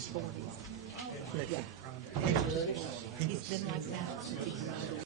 his 40s. Yeah. He's been like that since he was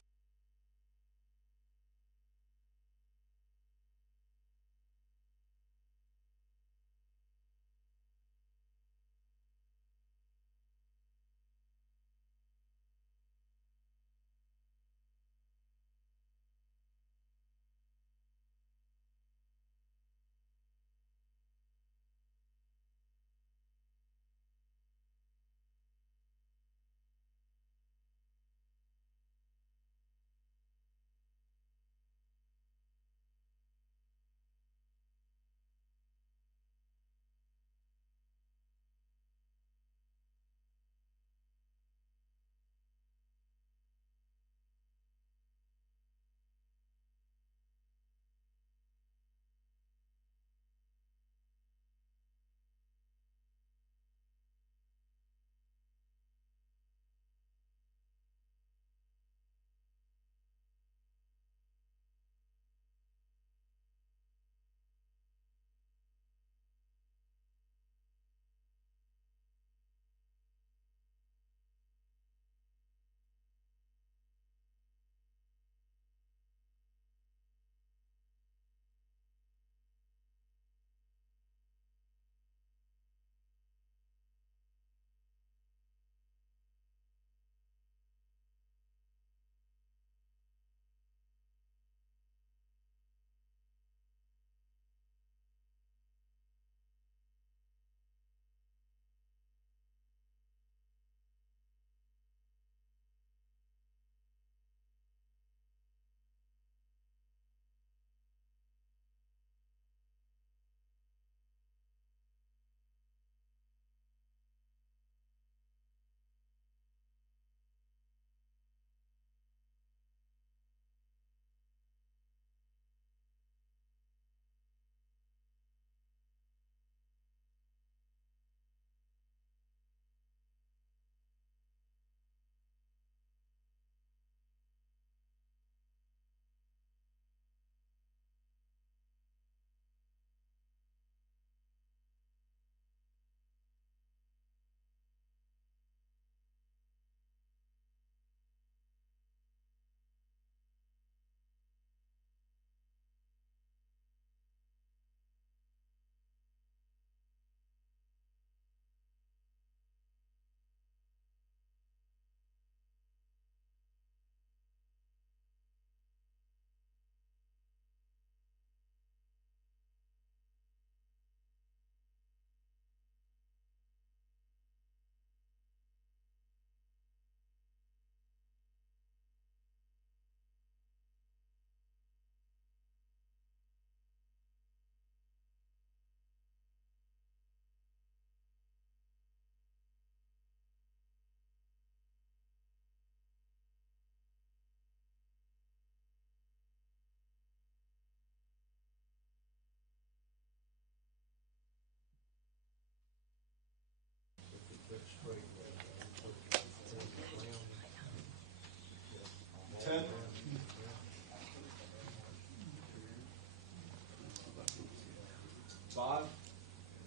Five,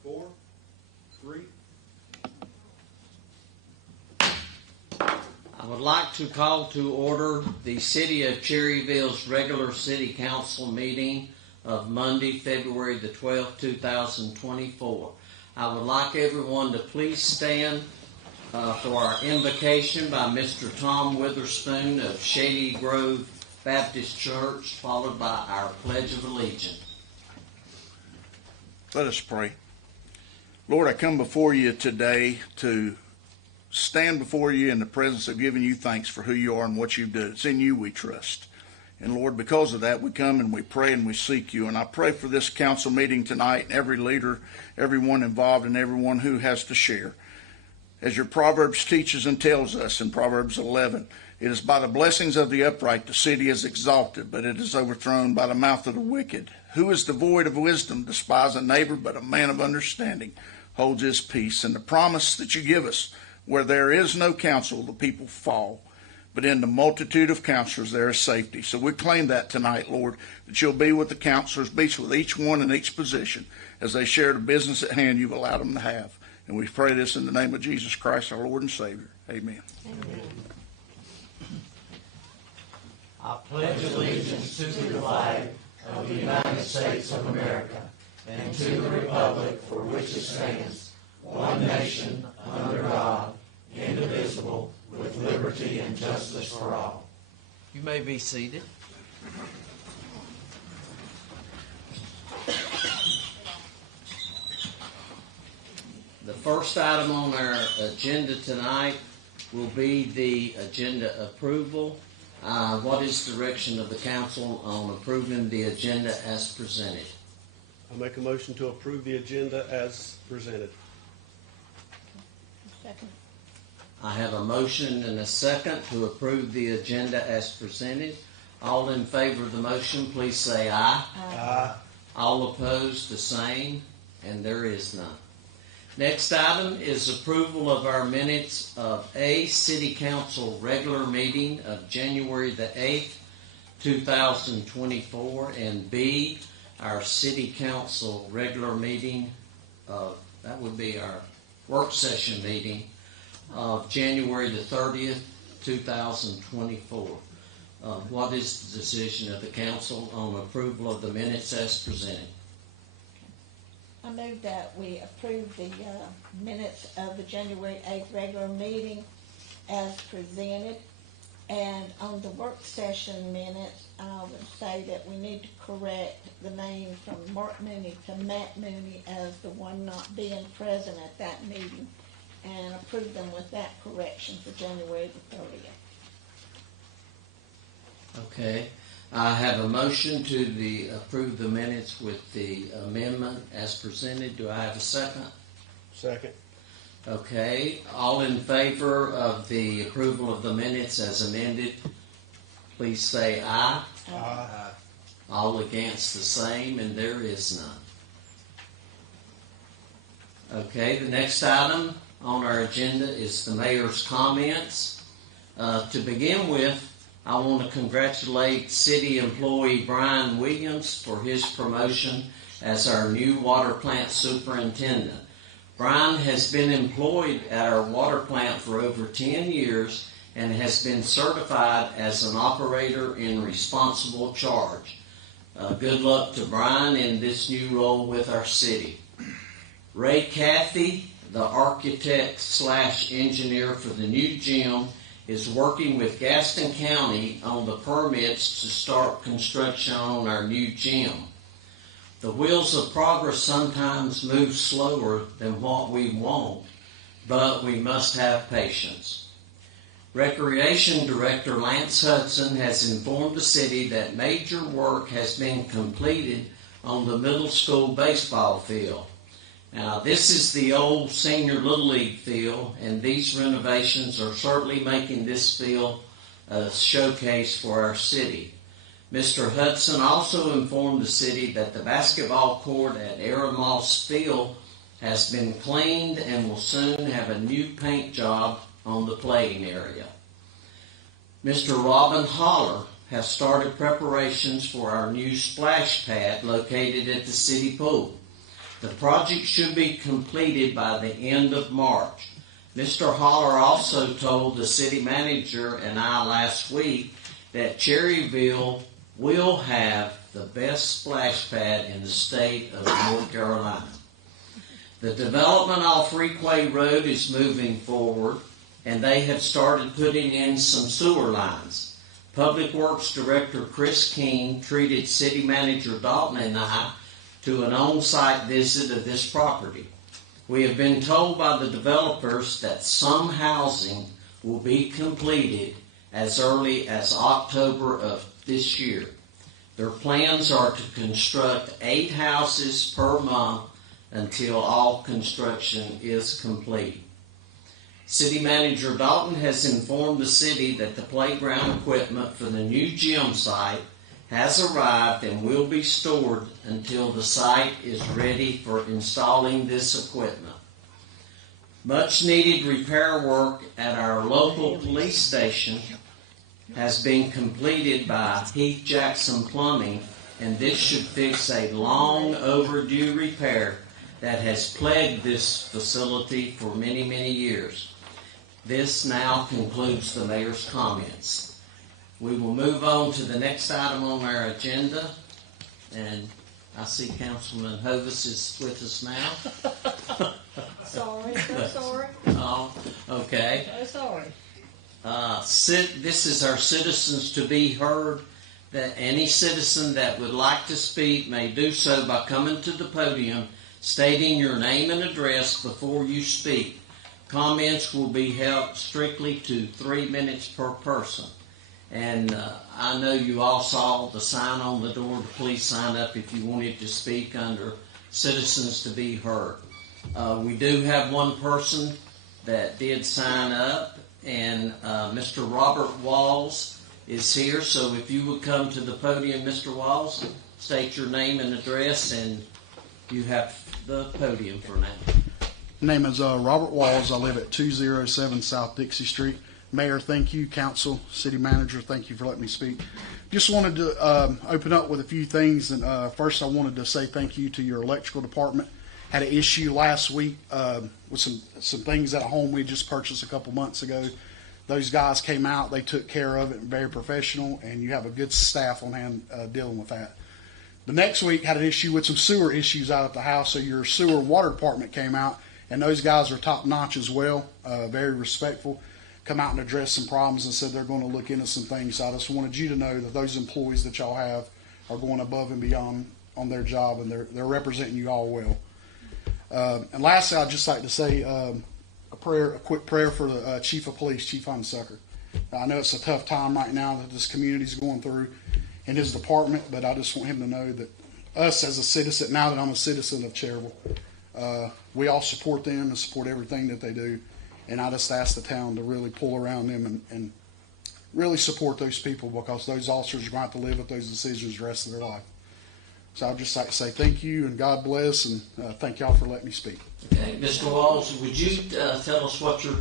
four, three. I would like to call to order the City of Cherryville's regular City Council meeting of Monday, February the 12th, 2024. I would like everyone to please stand for our invocation by Mr. Tom Witherspoon of Shady Grove Baptist Church, followed by our Pledge of Allegiance. Let us pray. Lord, I come before you today to stand before you in the presence of giving you thanks for who you are and what you've done. It's in you we trust. And Lord, because of that, we come and we pray and we seek you. And I pray for this council meeting tonight and every leader, everyone involved, and everyone who has to share. As your Proverbs teaches and tells us in Proverbs 11, it is by the blessings of the upright the city is exalted, but it is overthrown by the mouth of the wicked. Who is devoid of wisdom despises a neighbor, but a man of understanding holds his peace. And the promise that you give us, where there is no counsel, the people fall. But in the multitude of counselors there is safety. So we claim that tonight, Lord, that you'll be with the counselors, be with each one in each position as they share the business at hand you've allowed them to have. And we pray this in the name of Jesus Christ, our Lord and Savior. Amen. I pledge allegiance to the flag of the United States of America and to the republic for which it stands, one nation, under God, indivisible, with liberty and justice for all. You may be seated. The first item on our agenda tonight will be the agenda approval. What is the direction of the council on approving the agenda as presented? I make a motion to approve the agenda as presented. Second. I have a motion and a second to approve the agenda as presented. All in favor of the motion, please say aye. Aye. All opposed, the same, and there is none. Next item is approval of our minutes of A, City Council regular meeting of January the 8th, 2024, and B, our City Council regular meeting of, that would be our work session meeting of January the 30th, 2024. What is the decision of the council on approval of the minutes as presented? I move that we approve the minutes of the January 8th regular meeting as presented. And on the work session minutes, I would say that we need to correct the name from Mark Mooney to Matt Mooney as the one not being present at that meeting, and approve them with that correction for January the 30th. Okay. I have a motion to approve the minutes with the amendment as presented. Do I have a second? Second. Okay. All in favor of the approval of the minutes as amended, please say aye. Aye. All against the same, and there is none. Okay, the next item on our agenda is the mayor's comments. To begin with, I want to congratulate city employee Brian Williams for his promotion as our new water plant superintendent. Brian has been employed at our water plant for over 10 years and has been certified as an operator in responsible charge. Good luck to Brian in this new role with our city. Ray Cathy, the architect/engineer for the new gym, is working with Gaston County on the permits to start construction on our new gym. The wheels of progress sometimes move slower than what we want, but we must have patience. Recreation Director Lance Hudson has informed the city that major work has been completed on the middle school baseball field. Now, this is the old senior Little League field, and these renovations are certainly making this field a showcase for our city. Mr. Hudson also informed the city that the basketball court at Aramoss Field has been cleaned and will soon have a new paint job on the playing area. Mr. Robin Holler has started preparations for our new splash pad located at the city pool. The project should be completed by the end of March. Mr. Holler also told the city manager and I last week that Cherryville will have the best splash pad in the state of North Carolina. The development off Freeway Road is moving forward, and they have started putting in some sewer lines. Public Works Director Chris King treated City Manager Dalton and I to an on-site visit of this property. We have been told by the developers that some housing will be completed as early as October of this year. Their plans are to construct 8 houses per month until all construction is complete. City Manager Dalton has informed the city that the playground equipment for the new gym site has arrived and will be stored until the site is ready for installing this equipment. Much needed repair work at our local police station has been completed by Heath Jackson Plumbing, and this should fix a long overdue repair that has plagued this facility for many, many years. This now concludes the mayor's comments. We will move on to the next item on our agenda, and I see Councilman Hovis is with us now. Sorry, so sorry, Oh, okay. so sorry. This is our citizens to be heard. That any citizen that would like to speak may do so by coming to the podium, stating your name and address before you speak. Comments will be held strictly to 3 minutes per person. And I know you all saw the sign on the door to please sign up if you wanted to speak under citizens to be heard. We do have one person that did sign up, and Mr. Robert Walls is here, so if you would come to the podium, Mr. Walls, state your name and address, and you have the podium for now. My name is Robert Walls. I live at 207 South Dixie Street. Mayor, thank you. Council, city manager, thank you for letting me speak. Just wanted to open up with a few things. And first, I wanted to say thank you to your electrical department. Had an issue last week with some things at a home we just purchased a couple months ago. Those guys came out, they took care of it, very professional, and you have a good staff on hand dealing with that. The next week had an issue with some sewer issues out at the house, so your sewer and water department came out, and those guys are top notch as well, very respectful, come out and address some problems and said they're going to look into some things. So I just wanted you to know that those employees that y'all have are going above and beyond on their job, and they're representing you all well. And lastly, I'd just like to say a quick prayer for the Chief of Police, Chief Hunsucker. I know it's a tough time right now that this community is going through in his department, but I just want him to know that us as a citizen, now that I'm a citizen of Cherryville, we all support them and support everything that they do. And I just ask the town to really pull around them and really support those people, because those officers are going to have to live with those decisions the rest of their life. So I'd just like to say thank you and God bless, and thank y'all for letting me speak. Okay, Mr. Walls, would you tell us what your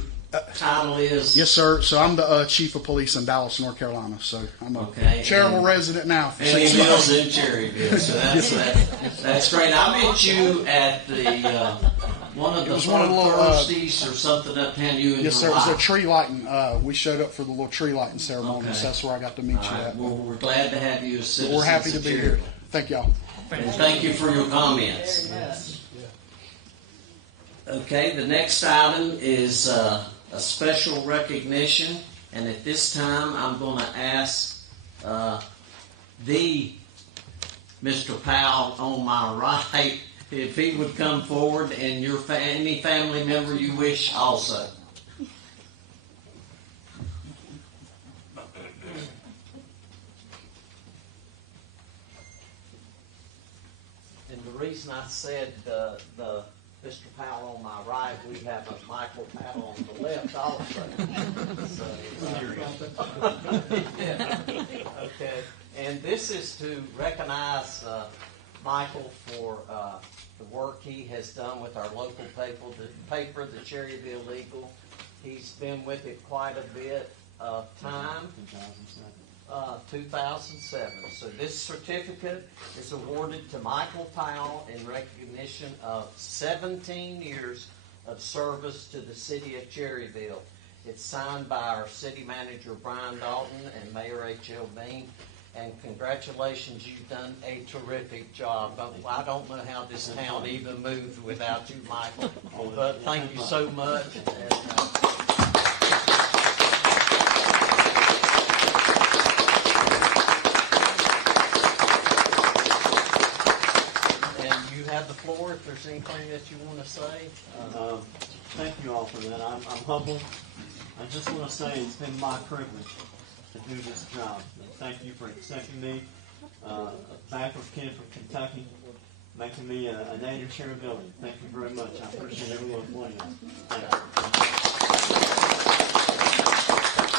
title is? Yes, sir. So I'm the Chief of Police in Dallas, North Carolina. So I'm a Okay, Cherryville and- resident now. For And he 6 months. lives in Cherryville, so that's great. I met you at the one of It the was one of the little, Thursdays or something uptown. You and Yes, sir. your It was a wife. tree lighting. We showed up for the little tree lighting ceremony. Okay. So that's where I got to meet All you right, at. well, we're glad to have you as citizens. We're happy to of be here. Cherryville. Thank y'all. And thank you for your comments. Very much. Okay, the next item is a special recognition, and at this time, I'm going to ask the Mr. Powell on my right if he would come forward, and your any family member you wish also. And the reason I said the Mr. Powell on my right, we have a Michael Powell on the left also. So, yeah. Okay, and this is to recognize Michael for the work he has done with our local paper, the Cherryville Eagle. He's been with it quite a bit of time. 2007. So this certificate is awarded to Michael Powell in recognition of 17 years of service to the city of Cherryville. It's signed by our city manager Brian Dalton and Mayor H.L. Bean. And congratulations, you've done a terrific job. I don't know how this town even moved without you, Michael. But thank you so much. And you have the floor if there's anything that you want to say. Thank you all for that. I'm humbled. I just want to say it's been my privilege to do this job. Thank you for accepting me, a backward kid from Kentucky, making me a native Cherryvillian. Thank you very much. I appreciate everyone playing. Thank you.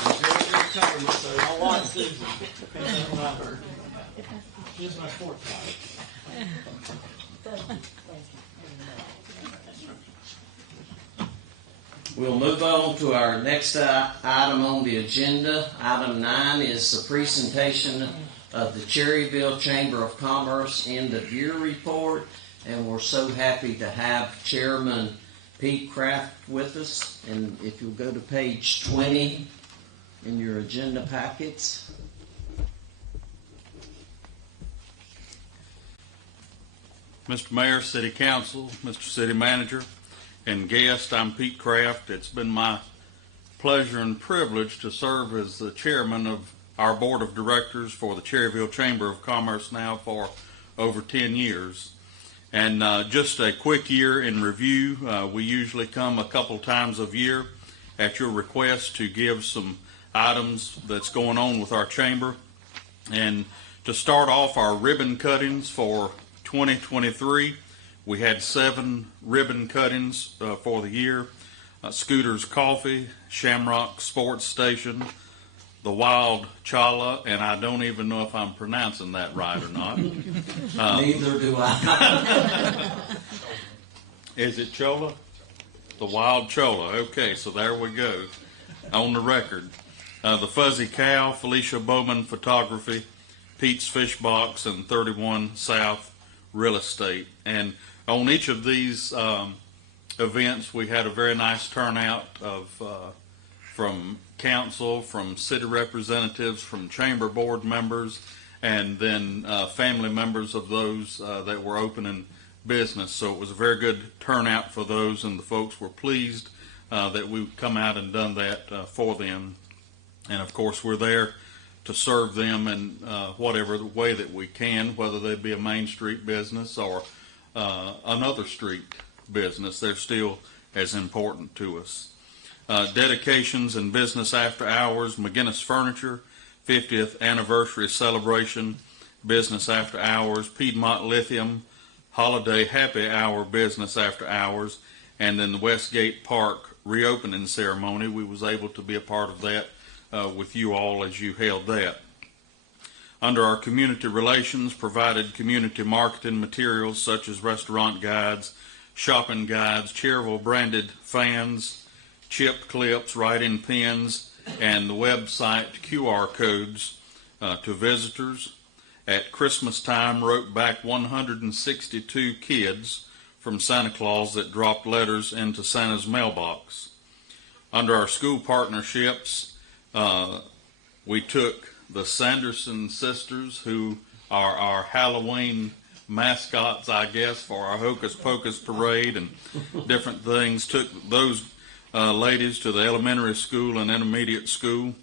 Enjoy your retirement, so don't watch Susan. Depends on what I heard. Here's my sports card. We'll move on to our next item on the agenda. Item 9 is the presentation of the Cherryville Chamber of Commerce end of year report. and we're so happy to have Chairman Pete Kraft with us. And if you'll go to page 20 in your agenda packets. Mr. Mayor, City Council, Mr. City Manager, and guest, I'm Pete Kraft. It's been my pleasure and privilege to serve as the chairman of our board of directors for the Cherryville Chamber of Commerce now for over 10 years. And just a quick year in review. We usually come a couple times a year at your request to give some items that's going on with our chamber. And to start off, our ribbon cuttings for 2023, we had 7 ribbon cuttings for the year. Scooter's Coffee, Shamrock Sports Station, the Wild Chala, and I don't even know if I'm pronouncing that right or not. Neither do I. Is it Chola? The Wild Chola. Okay, so there we go. On the record. The Fuzzy Cow, Felicia Bowman Photography, Pete's Fish Box, and 31 South Real Estate. And on each of these events, we had a very nice turnout of from council, from city representatives, from chamber board members, and then family members of those that were opening business. So it was a very good turnout for those, and the folks were pleased that we come out and done that for them. And of course, we're there to serve them in whatever the way that we can, whether they be a Main Street business or another street business. They're still as important to us. Dedications and business after hours, McGinnis Furniture, 50th anniversary celebration, business after hours, Piedmont Lithium, holiday happy hour, business after hours, and then the Westgate Park reopening ceremony. We was able to be a part of that with you all as you held that. Under our community relations, provided community marketing materials such as restaurant guides, shopping guides, Cherryville branded fans, chipped clips, write-in pens, and the website QR codes to visitors. At Christmas time, wrote back 162 kids from Santa Claus that dropped letters into Santa's mailbox. Under our school partnerships, we took the Sanderson sisters, who are our Halloween mascots, I guess, for our Hocus Pocus parade and different things, took those ladies to the elementary school and intermediate school,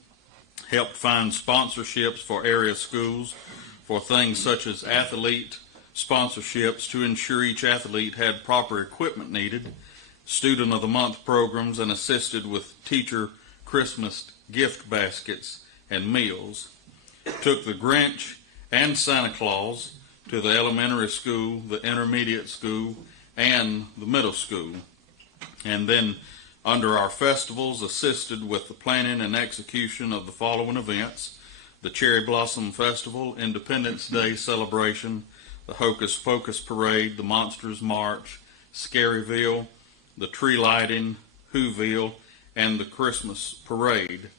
helped find sponsorships for area schools for things such as athlete sponsorships to ensure each athlete had proper equipment needed, Student of the Month programs, and assisted with teacher Christmas gift baskets and meals. Took the Grinch and Santa Claus to the elementary school, the intermediate school, and the middle school. And then under our festivals, assisted with the planning and execution of the following events: the Cherry Blossom Festival, Independence Day celebration, the Hocus Pocus Parade, the Monsters March, Scaryville, the tree lighting, Whoville, and the Christmas Parade.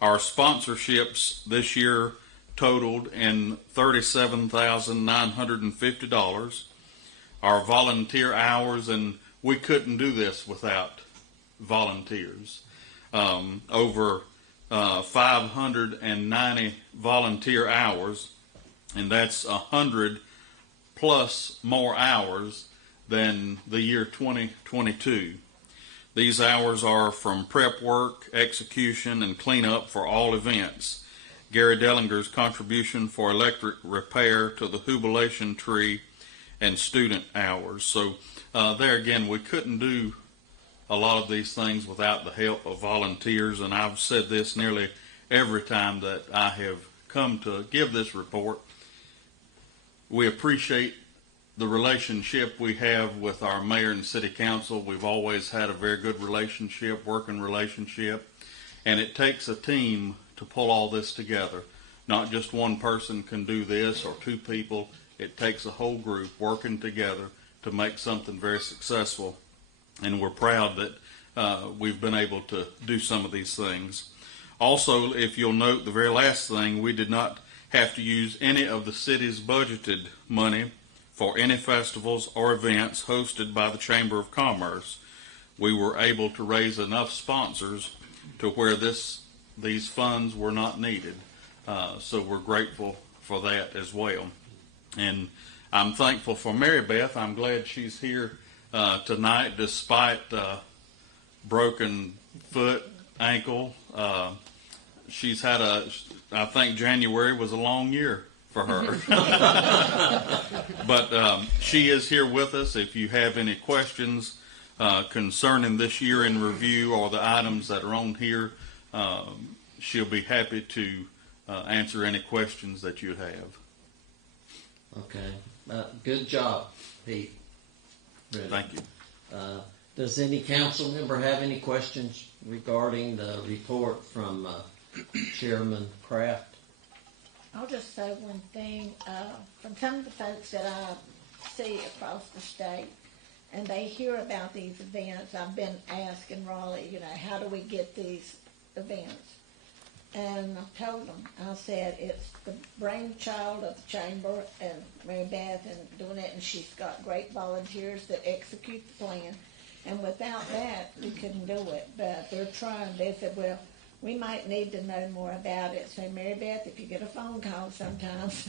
Our sponsorships this year totaled in $37,950. Our volunteer hours, and we couldn't do this without volunteers. Over 590 volunteer hours, and that's 100 plus more hours than the year 2022. These hours are from prep work, execution, and cleanup for all events. Gary Dellinger's contribution for electric repair to the jubilation tree, and student hours. So there again, we couldn't do a lot of these things without the help of volunteers, and I've said this nearly every time that I have come to give this report. We appreciate the relationship we have with our mayor and city council. We've always had a very good relationship, working relationship, and it takes a team to pull all this together. Not just one person can do this or two people. It takes a whole group working together to make something very successful, and we're proud that we've been able to do some of these things. Also, if you'll note the very last thing, we did not have to use any of the city's budgeted money for any festivals or events hosted by the Chamber of Commerce. We were able to raise enough sponsors to where these funds were not needed. So we're grateful for that as well. And I'm thankful for Mary Beth. I'm glad she's here tonight despite broken foot, ankle. She's had I think January was a long year for her. But she is here with us. If you have any questions concerning this year in review or the items that are on here, she'll be happy to answer any questions that you have. Okay. Good job, Pete. Really. Thank you. Does any council member have any questions regarding the report from Chairman Kraft? I'll just say one thing. From some of the folks that I see across the state, and they hear about these events, I've been asking Raleigh, how do we get these events? And I told them, I said, it's the brainchild of the chamber and Mary Beth and doing it, and she's got great volunteers that execute the plan. And without that, we couldn't do it. But they're trying. They said, well, we might need to know more about it. So Mary Beth, if you get a phone call sometimes,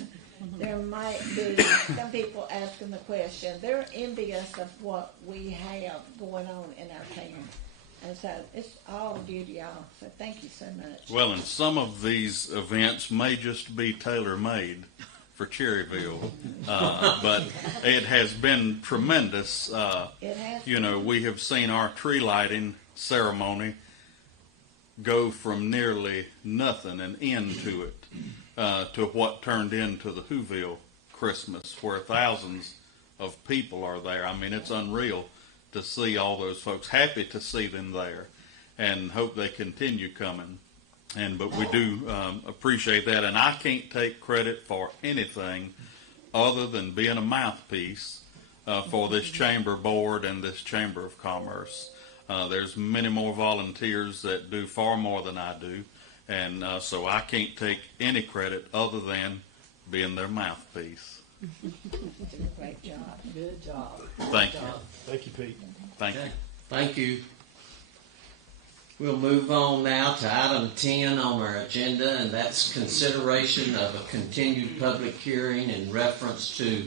there might be some people asking the question. They're envious of what we have going on in our town. And so it's all due to y'all. So thank you so much. Well, and some of these events may just be tailor-made for Cherryville, but it has been tremendous. It has. We have seen our tree lighting ceremony go from nearly nothing, an end to it, to what turned into the Whoville Christmas, where thousands of people are there. I mean, it's unreal to see all those folks. Happy to see them there, and hope they continue coming. But we do appreciate that, and I can't take credit for anything other than being a mouthpiece for this chamber board and this Chamber of Commerce. There's many more volunteers that do far more than I do, and so I can't take any credit other than being their mouthpiece. Great job. Good job. Thank you. Thank you, Pete. Thank you. Okay. Thank you. We'll move on now to item 10 on our agenda, and that's consideration of a continued public hearing in reference to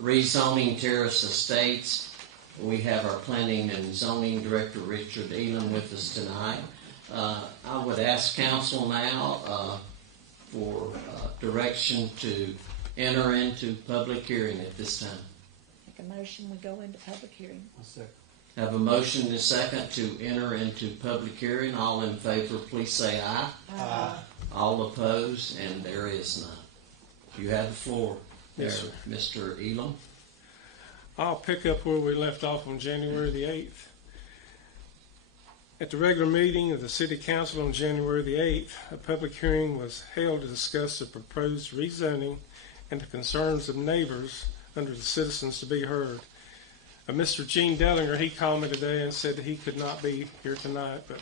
rezoning Terrace Estates. We have our Planning and Zoning Director, Richard Elam, with us tonight. I would ask council now for direction to enter into public hearing at this time. Make a motion, we go into public hearing. Have a motion and a second to enter into public hearing. All in favor, please say aye. Aye. All opposed, and there is none. You have the floor there, Yes, sir. Mr. Elam. I'll pick up where we left off on January the 8th. At the regular meeting of the City Council on January the 8th, a public hearing was held to discuss the proposed rezoning and the concerns of neighbors under the citizens to be heard. Mr. Gene Dellinger, he called me today and said that he could not be here tonight, but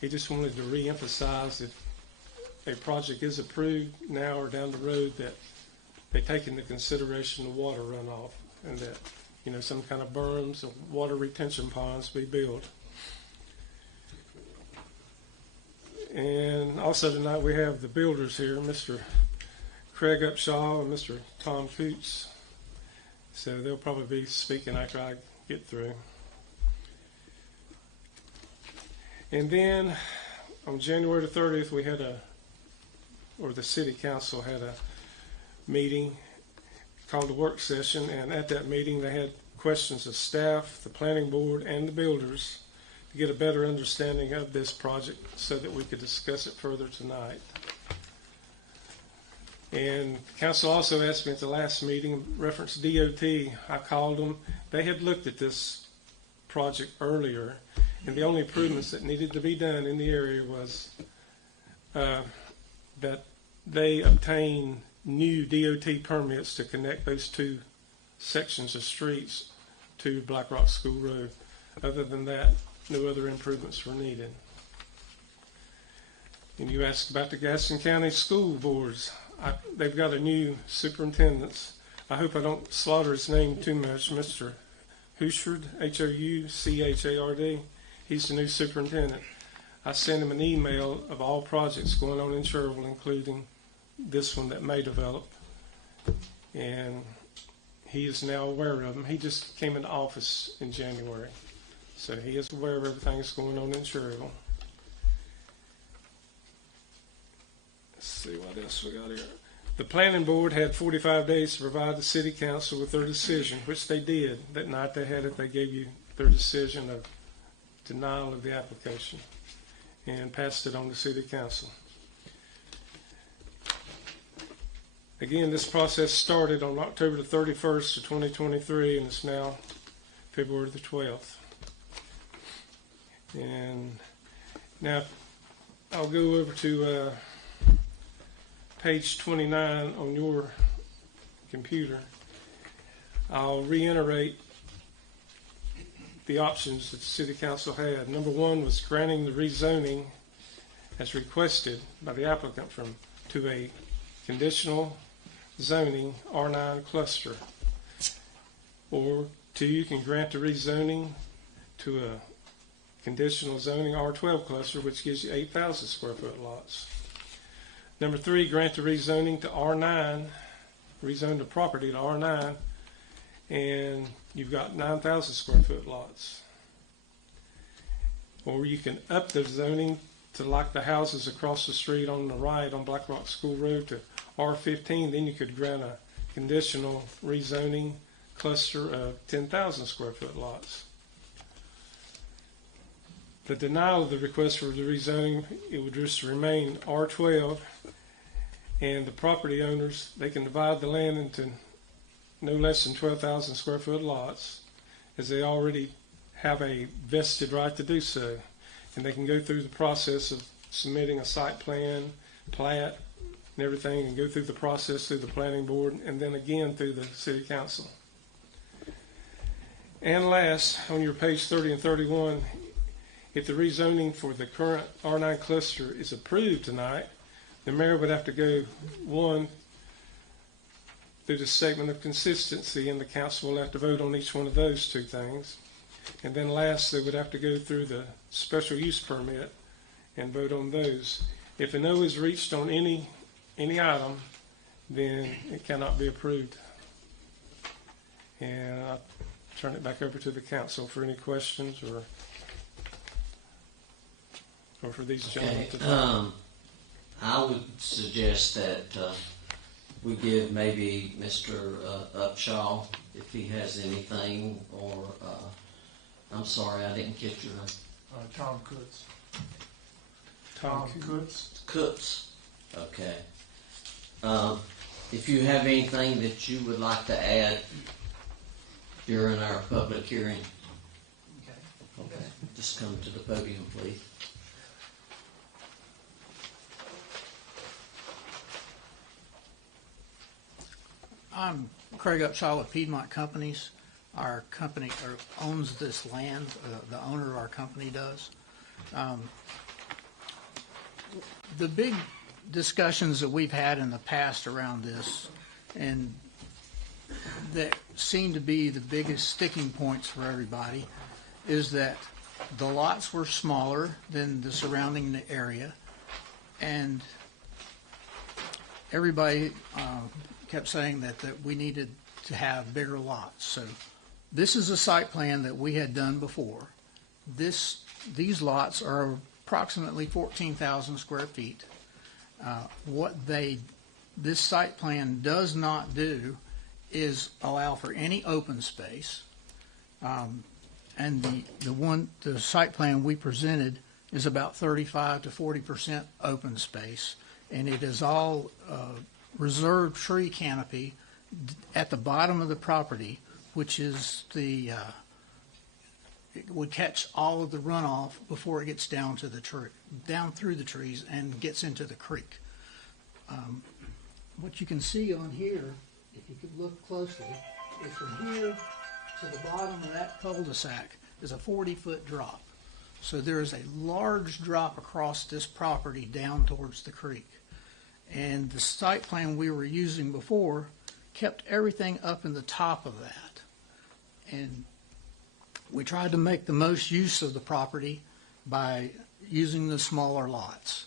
he just wanted to reemphasize if a project is approved now or down the road that they take into consideration the water runoff and that, some kind of berms or water retention ponds be built. And also tonight we have the builders here, Mr. Craig Upshaw and Mr. Tom Coots. So they'll probably be speaking after I get through. And then on January the 30th, we had the City Council had a meeting called a work session, and at that meeting they had questions of staff, the planning board, and the builders to get a better understanding of this project so that we could discuss it further tonight. And council also asked me at the last meeting, reference DOT, I called them. They had looked at this project earlier, and the only improvements that needed to be done in the area was that they obtain new DOT permits to connect those two sections of streets to Black Rock School Road. Other than that, no other improvements were needed. And you asked about the Gaston County School Boards. They've got a new superintendent. I hope I don't slaughter his name too much, Mr. Houchard, Houchard. He's the new superintendent. I sent him an email of all projects going on in Sherville, including this one that may develop. And he is now aware of them. He just came into office in January. So he is aware of everything that's going on in Sherville. Let's see what else we got here. The planning board had 45 days to provide the city council with their decision, which they did. That night they had it, they gave you their decision of denial of the application and passed it on to city council. Again, this process started on October the 31st of 2023, and it's now February the 12th. And now I'll go over to page 29 on your computer. I'll reiterate the options that the city council had. Number one was granting the rezoning as requested by the applicant to a conditional zoning R9 cluster. Or two, you can grant the rezoning to a conditional zoning R12 cluster, which gives you 8,000 square foot lots. Number three, grant the rezoning to R9, rezone the property to R9, and you've got 9,000 square foot lots. Or you can up the zoning to like the houses across the street on the right on Black Rock School Road to R15, then you could grant a conditional rezoning cluster of 10,000 square foot lots. The denial of the request for the rezoning, it would just remain R12, and the property owners, they can divide the land into no less than 12,000 square foot lots, as they already have a vested right to do so. And they can go through the process of submitting a site plan, plat, and everything, and go through the process through the planning board, and then again through the city council. And last, on your page 30 and 31, if the rezoning for the current R9 cluster is approved tonight, the mayor would have to go, one, through the statement of consistency, and the council will have to vote on each one of those two things. And then last, they would have to go through the special use permit and vote on those. If a no is reached on any item, then it cannot be approved. And I'll turn it back over to the council for any questions or for these gentlemen to talk. I would suggest that we give maybe Mr. Upshaw, if he has anything, or I'm sorry, I didn't get your name. Tom Kutz. Tom Kutz. Cooks. Okay. If you have anything that you would like to add during our public hearing, okay, just come to the podium, please. I'm Craig Upshaw with Piedmont Companies. Our company owns this land. The owner of our company does. The big discussions that we've had in the past around this, and that seem to be the biggest sticking points for everybody, is that the lots were smaller than the surrounding area, and everybody kept saying that we needed to have bigger lots. So this is a site plan that we had done before. These lots are approximately 14,000 square feet. What this site plan does not do is allow for any open space. And the site plan we presented is about 35 to 40% open space, and it is all reserved tree canopy at the bottom of the property, which is it would catch all of the runoff before it gets down to the tree, down through the trees and gets into the creek. What you can see on here, if you could look closely, is from here to the bottom of that cul-de-sac is a 40-foot drop. So there is a large drop across this property down towards the creek. And the site plan we were using before kept everything up in the top of that. And we tried to make the most use of the property by using the smaller lots.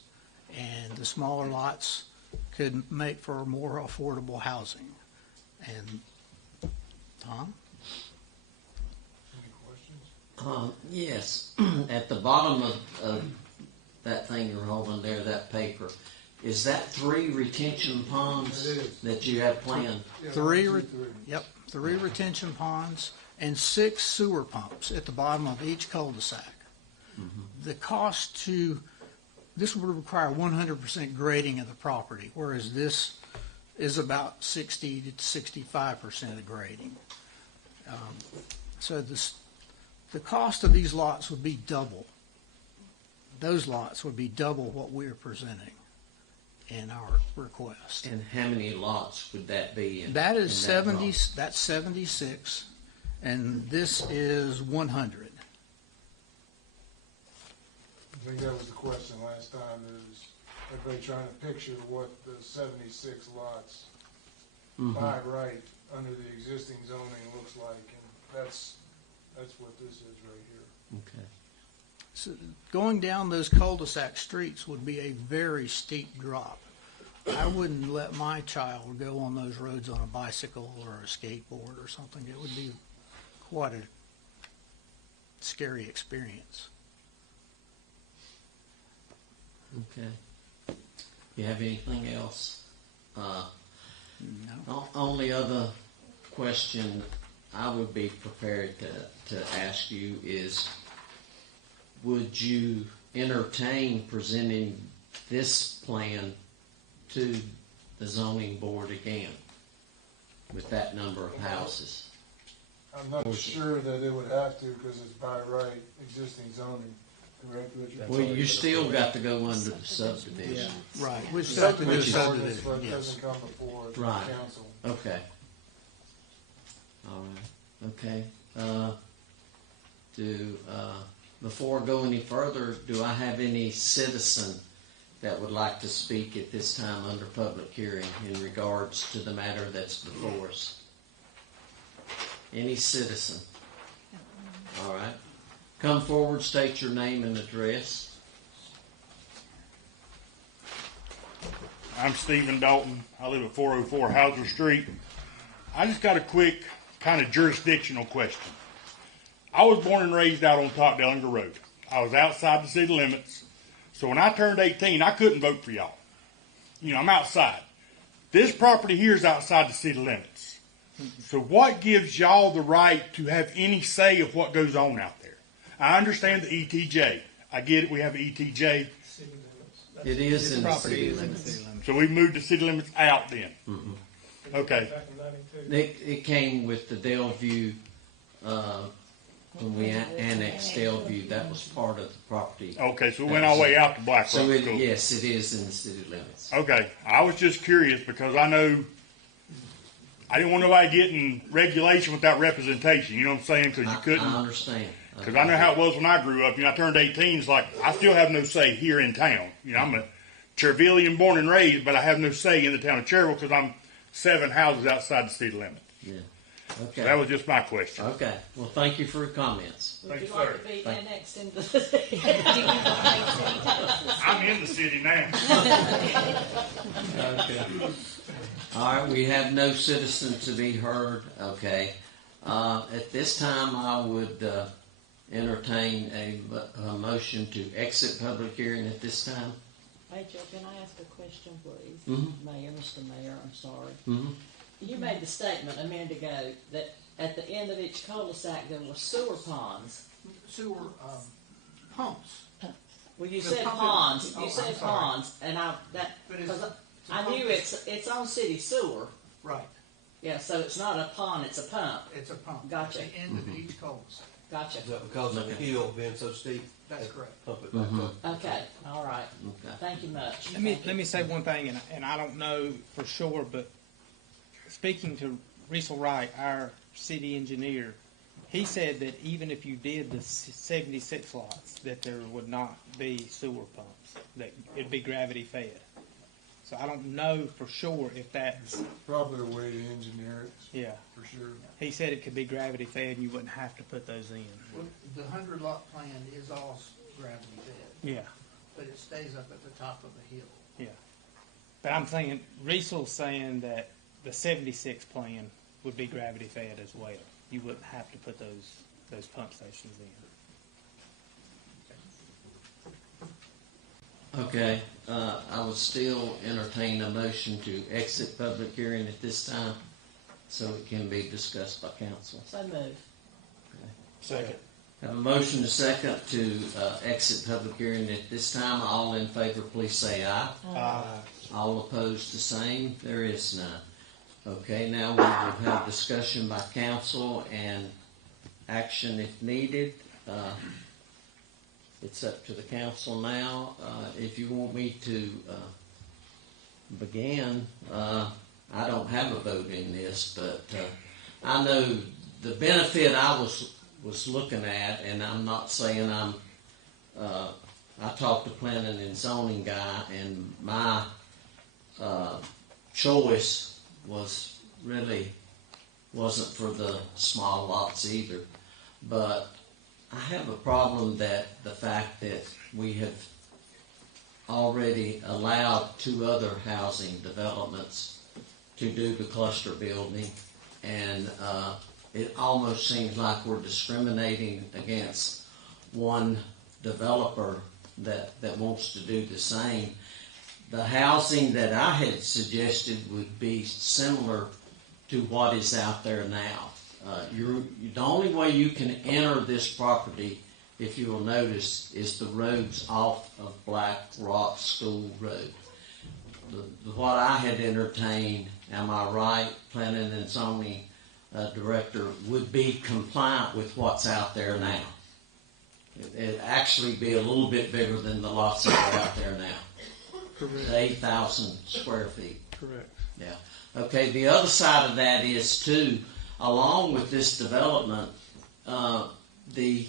And the smaller lots could make for more affordable housing. And, Tom? Yes, at the bottom of that thing you're holding there, that paper, is that 3 retention ponds It is. that you have planned? Yeah, Three, 1, re- 2, 3. yep, 3 retention ponds and 6 sewer pumps at the bottom of each cul-de-sac. The cost this would require 100% grading of the property, whereas this is about 60 to 65% of grading. So the cost of these lots would be double. Those lots would be double what we are presenting in our request. And how many lots would that be in? That is in that 70, lot? that's 76, and this is 100. I think that was the question last time, is everybody trying to picture what the 76 lots by right under the existing zoning looks like, and that's what this is right here. Okay. So going down those cul-de-sac streets would be a very steep drop. I wouldn't let my child go on those roads on a bicycle or a skateboard or something. It would be quite a scary experience. Okay. You have anything else? No. Only other question I would be prepared to ask you is, would you entertain presenting this plan to the zoning board again with that number of houses? I'm not sure that it would have to, because it's by right existing zoning, correct, Richard? Well, you still got to go under the subdivision. Right, we still have to do a Which is- Ordinance, subdivision, but it yes. doesn't come before the Right. council. Okay. All right. Okay. Before I go any further, do I have any citizen that would like to speak at this time under public hearing in regards to the matter that's before us? Any citizen? All right. Come forward, state your name and address. I'm Stephen Dalton. I live at 404 Hauser Street. I just got a quick kind of jurisdictional question. I was born and raised out on Top Dellinger Road. I was outside the city limits. So when I turned 18, I couldn't vote for y'all. You know, I'm outside. This property here is outside the city limits. So what gives y'all the right to have any say of what goes on out there? I understand the ETJ. I get it. We have an ETJ. It is in the city limits. So we moved the city limits out then. Okay. Back in 92. It came with the Delview, when we annexed Delview, that was part of the property. Okay, so we went all the way out to Black Rock. So Cool. yes, it is in the city limits. Okay, I was just curious because I know I didn't want nobody getting regulation without representation. You know what I'm saying? Because you I couldn't. understand. Because I know how it was when I grew up. You know, I turned 18. It's like I still have no say here in town. You know, I'm a Chervillian born and raised, but I have no say in the town of Cherville because I'm 7 houses outside the city limit. Yeah. So Okay. that was just my question. Okay. Well, thank you for your comments. Would you Thanks, like sir. to be Thank- annexed into the city? Do you pay city taxes? I'm in the city now. Okay. All right. We have no citizen to be heard. Okay. At this time, I would entertain a motion to exit public hearing at this time. Hey, Joe, can I ask a question, please? Mhm. Mayor, Mr. Mayor, I'm sorry. Mm-hmm. You made the statement a minute ago that at the end of each cul-de-sac there were sewer ponds. Sewer pumps. Well, you The said pump- ponds, oh, you I'm said sorry. ponds, and But it's- cause it's a I pump. knew it's on city sewer. Right, Yeah, so it's not a pond, it's a pump. it's a pump. Gotcha. At the end of each cul-de-sac. Gotcha. Is that because of the hill being so steep? That's correct. Pump it back up. Okay, all right. Okay. Thank you much. Let me say one thing, and I don't know for sure, but speaking to Riesel Wright, our city engineer, he said that even if you did the 76 lots, that there would not be sewer pumps, that it'd be gravity fed. So I don't know for sure if that's, Probably a way to engineer it, yeah. for sure. He said it could be gravity fed and you wouldn't have to put those in. Well, the 100 lot plan is all gravity fed, Yeah, but it stays up at the top of the hill. yeah. But I'm thinking, Riesel's saying that the 76 plan would be gravity fed as well. You wouldn't have to put those pump stations in. Okay, I would still entertain a motion to exit public hearing at this time, so it can be discussed by council. So move. Second. Have a motion to second to exit public hearing at this time. All in favor, please say aye. Aye. All opposed, the same. There is none. Okay, now we will have discussion by council and action if needed. It's up to the council now. If you want me to begin, I don't have a vote in this, but I know the benefit I was looking at, and I'm not saying I talked to planning and zoning guy, and my choice wasn't for the small lots either. But I have a problem that the fact that we have already allowed 2 other housing developments to do the cluster building, and it almost seems like we're discriminating against one developer that wants to do the same. The housing that I had suggested would be similar to what is out there now. The only way you can enter this property, if you will notice, is the roads off of Black Rock School Road. What I had entertained, am I right, planning and zoning director, would be compliant with what's out there now. It'd actually be a little bit bigger than the lots that are out there now. Correct. 8,000 square feet. Correct. Yeah. Okay, the other side of that is too, along with this development, the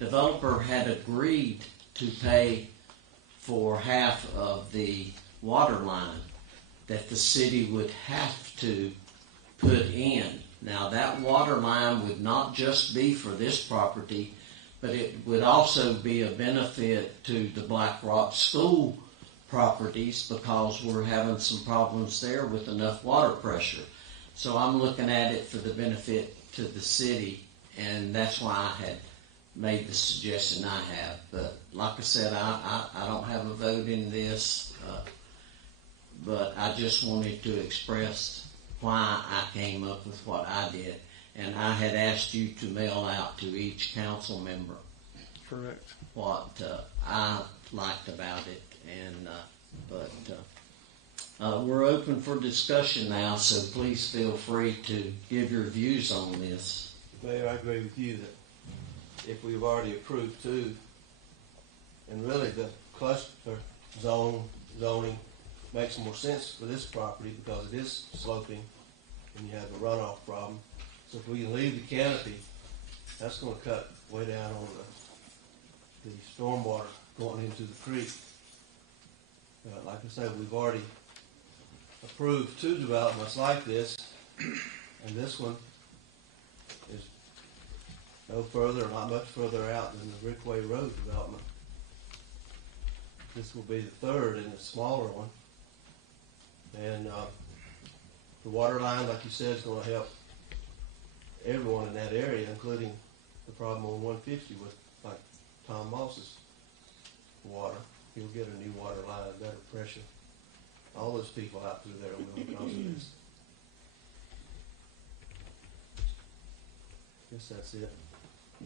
developer had agreed to pay for half of the water line that the city would have to put in. Now that water line would not just be for this property, but it would also be a benefit to the Black Rock School properties, because we're having some problems there with enough water pressure. So I'm looking at it for the benefit to the city, and that's why I had made the suggestion I have. But like I said, I don't have a vote in this, but I just wanted to express why I came up with what I did. And I had asked you to mail out to each council member Correct. what I liked about it. And we're open for discussion now, so please feel free to give your views on this. Mayor, I agree with you that if we've already approved 2, and really the cluster zoning makes more sense for this property because it is sloping and you have a runoff problem. So if we can leave the canopy, that's going to cut way down on the stormwater going into the creek. Like I said, we've already approved 2 developments like this, and this one is no further, not much further out than the Rickway Road development. This will be the 3rd and the smaller one. And the water line, like you said, is going to help everyone in that area, including the problem on 150 with, like, Tom Moss's water. He'll get a new water line, better pressure. All those people out through there will because of this. Guess that's it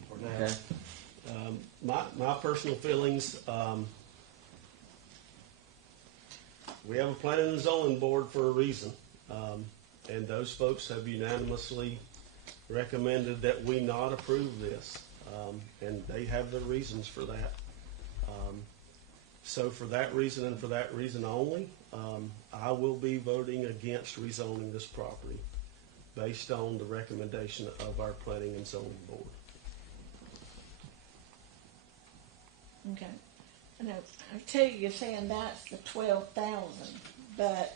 for now. Okay. My personal feelings, we have a planning and zoning board for a reason. And those folks have unanimously recommended that we not approve this. And they have their reasons for that. So for that reason and for that reason only, I will be voting against rezoning this property based on the recommendation of our planning and zoning board. Okay. And I tell you, you're saying that's the 12,000, but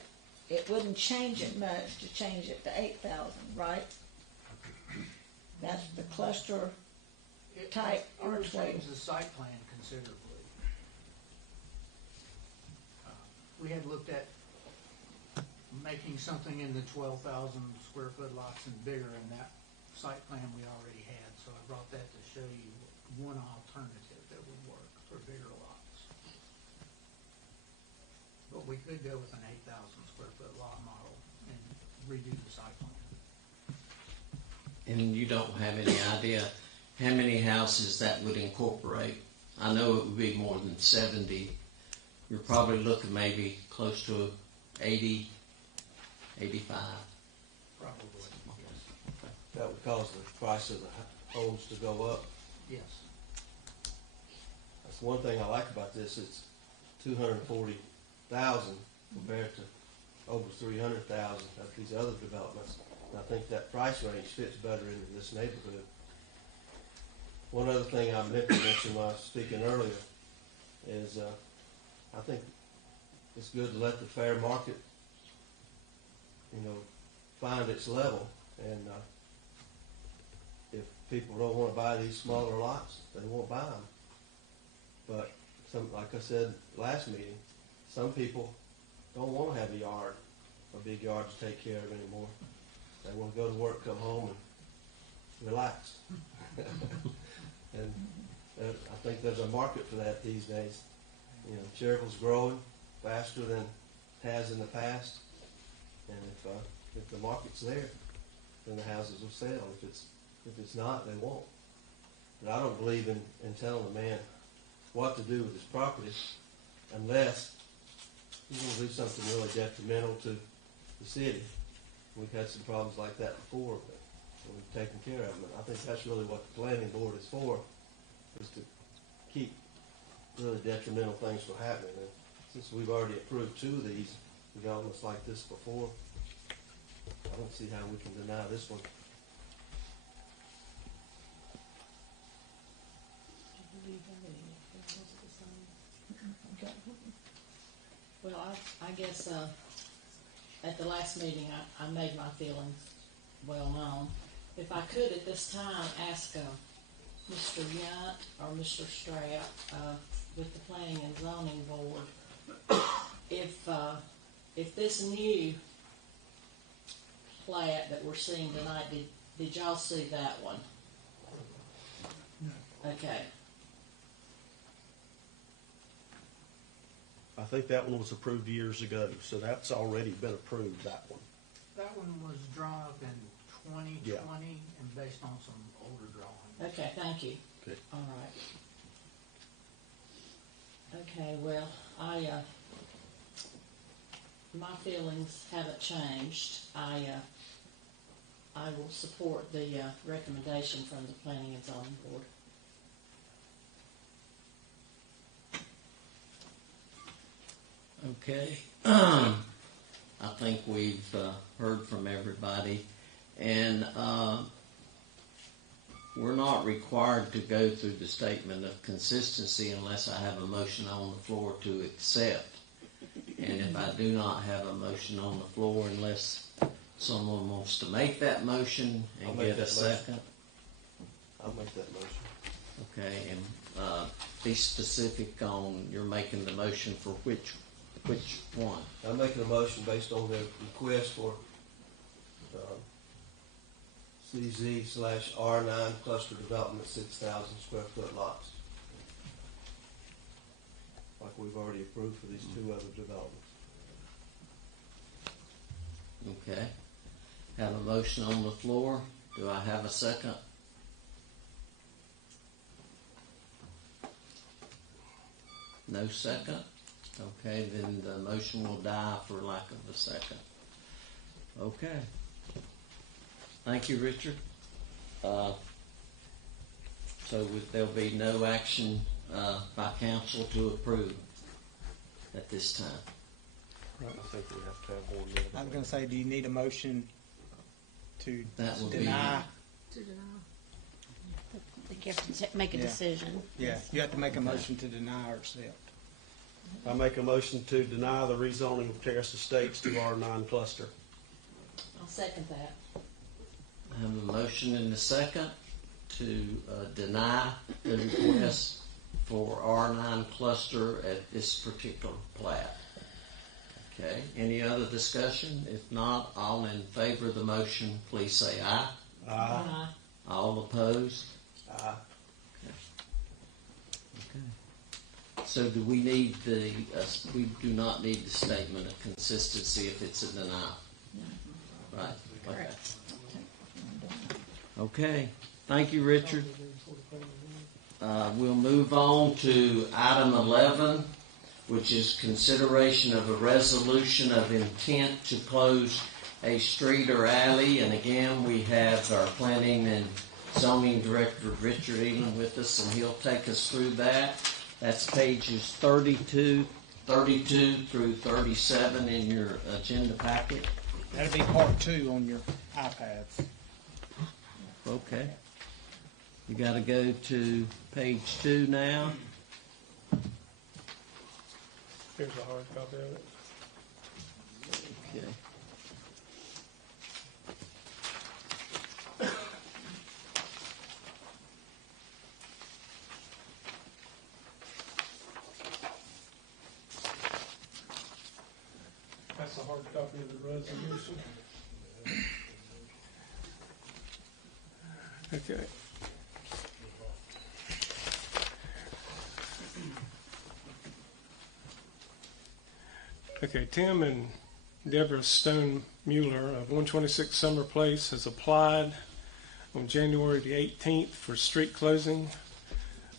it wouldn't change it much to change it to 8,000, right? That's the cluster type It would archway. change the site plan considerably. We had looked at making something in the 12,000 square foot lots and bigger, and that site plan we already had, so I brought that to show you one alternative that would work for bigger lots. But we could go with an 8,000 square foot lot model and redo the site plan. And you don't have any idea how many houses that would incorporate? I know it would be more than 70. You're probably looking maybe close to 80, 85. Probably, yes. That would cause the price of the homes to go up. Yes. That's one thing I like about this, it's 240,000 compared to over 300,000 of these other developments. And I think that price range fits better into this neighborhood. One other thing I meant to mention when I was speaking earlier is I think it's good to let the fair market, find its level. And if people don't want to buy these smaller lots, they won't buy them. But like I said last meeting, some people don't want to have a big yard to take care of anymore. They want to go to work, come home, and relax. And I think there's a market for that these days. Cherville's growing faster than it has in the past, and if the market's there, then the houses will sell. If it's not, they won't. But I don't believe in telling a man what to do with his property unless he's going to do something really detrimental to the city. We've had some problems like that before, but we've taken care of them. And I think that's really what the planning board is for, is to keep really detrimental things from happening. And since we've already approved 2 of these developments like this before, I don't see how we can deny this one. Well, I guess, at the last meeting, I made my feelings well known. If I could at this time ask, Mr. Yunt or Mr. Strapp, with the Planning and Zoning Board, if this new plat that we're seeing tonight, did y'all see that one? No. Okay. I think that one was approved years ago, so that's already been approved, that one. That one was drawn up in 2020 Yeah. and based on some older drawings. Okay, thank you. Okay. All right. Okay, well, my feelings haven't changed. I will support the recommendation from the Planning and Zoning Board. Okay. I think we've heard from everybody, and we're not required to go through the statement of consistency unless I have a motion on the floor to accept. And if I do not have a motion on the floor, unless someone wants to make that motion I'll and make get a that motion. second. I'll make that motion. Okay, and be specific on, you're making the motion for which one? I'm making a motion based on the request for CZ/R9 cluster development, 6,000 square foot lots. Like we've already approved for these 2 other developments. Okay. Have a motion on the floor. Do I have a second? No second? Okay, then the motion will die for lack of a second. Okay. Thank you, Richard. There'll be no action by council to approve at this time. I think we have to have one. I was gonna say, do you need a motion to That would be- deny? To deny. They have to make a Yeah. decision. Yeah, you have to make a motion to deny or accept. I make a motion to deny the rezoning of Terrace Estates to R9 cluster. I'll second that. I have a motion and a second to deny the request for R9 cluster at this particular plat. Okay, any other discussion? If not, all in favor of the motion, please say aye. Aye. All opposed? Aye. Okay. So do we need we do not need the statement of consistency if it's a denial? Right, okay. Okay, thank you, Richard. We'll move on to item 11, which is consideration of a resolution of intent to close a street or alley. And again, we have our planning and zoning director, Richard Eaton, with us, and he'll take us through that. That's pages 32 through 37 in your agenda packet. That'll be part 2 on your iPads. Okay. You gotta go to page 2 now. Here's a hard copy of it. Okay. That's a hard copy of the resolution. Okay. Okay, Tim and Deborah Stone Mueller of 126 Summer Place has applied on January the 18th for street closing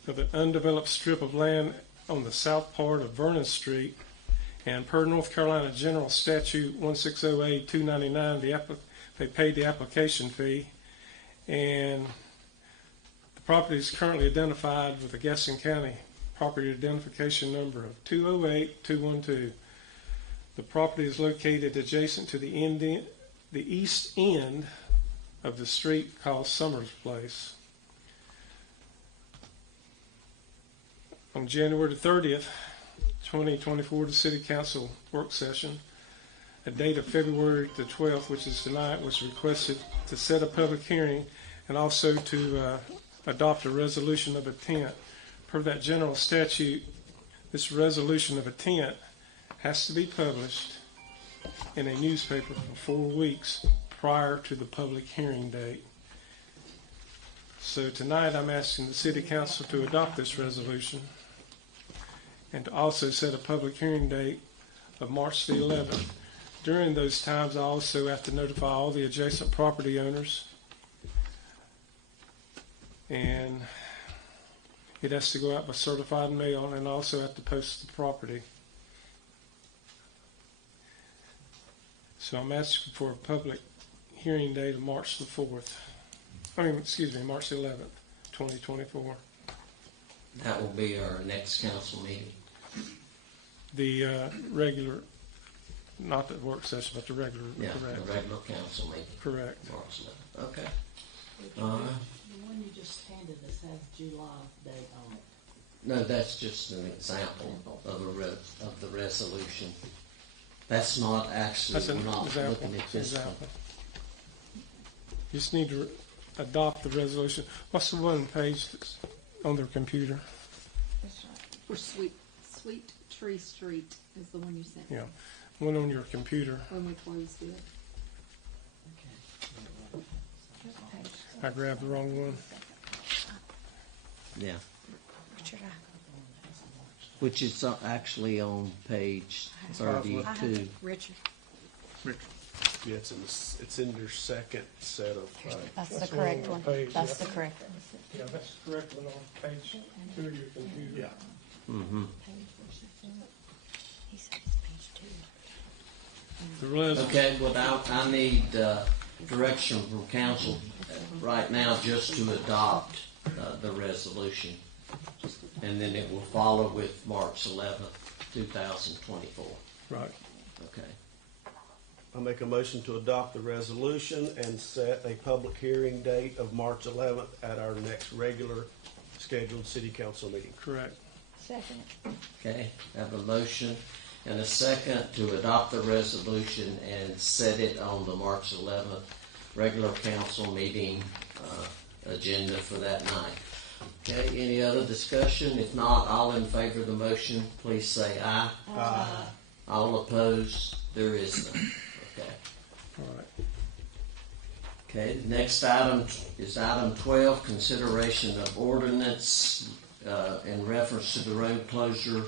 of an undeveloped strip of land on the south part of Vernon Street. And per North Carolina General Statute 160A-299, they paid the application fee. And the property is currently identified with the Gaston County property identification number of 208212. The property is located adjacent to the east end of the street called Summers Place. On January the 30th, 2024, the City Council work session, a date of February the 12th, which is tonight, was requested to set a public hearing and also to adopt a resolution of intent. Per that general statute, this resolution of intent has to be published in a newspaper for 4 weeks prior to the public hearing date. So tonight I'm asking the City Council to adopt this resolution and to also set a public hearing date of March the 11th. During those times, I also have to notify all the adjacent property owners, and it has to go out by certified mail, and I also have to post the property. So I'm asking for a public hearing date of March the 4th. March the 11th, 2024. That will be our next council meeting. The regular, not the work session, but the regular. Yeah, correct. the regular council meeting. Correct. March 11th. Okay. The one you just handed us has July date on it. No, that's just an example of the resolution. That's not actually, That's an we're not example. looking at this one. Example. You just need to adopt the resolution. What's the one page that's on their computer? For Sweet Tree Street is the one you sent. Yeah, one on your computer. When we closed it. I grabbed the wrong one. Yeah. Which is actually on page 32. Richard. Yeah, it's in your second set of. That's the correct one. That's the correct one. Yeah, that's the correct one on page 2 of your computer. Yeah. Mm-hmm. He said it's page 2. The resolution. Okay, well, I need direction from council right now just to adopt the resolution. And then it will follow with March 11th, 2024. Right. Okay. I make a motion to adopt the resolution and set a public hearing date of March 11th at our next regular scheduled city council meeting. Correct. Second. Okay, have a motion and a second to adopt the resolution and set it on the March 11th regular council meeting agenda for that night. Okay, any other discussion? If not, all in favor of the motion, please say aye. Aye. All opposed, there is none. Okay. All right. Okay, the next item is item 12, consideration of ordinance in reference to the road closure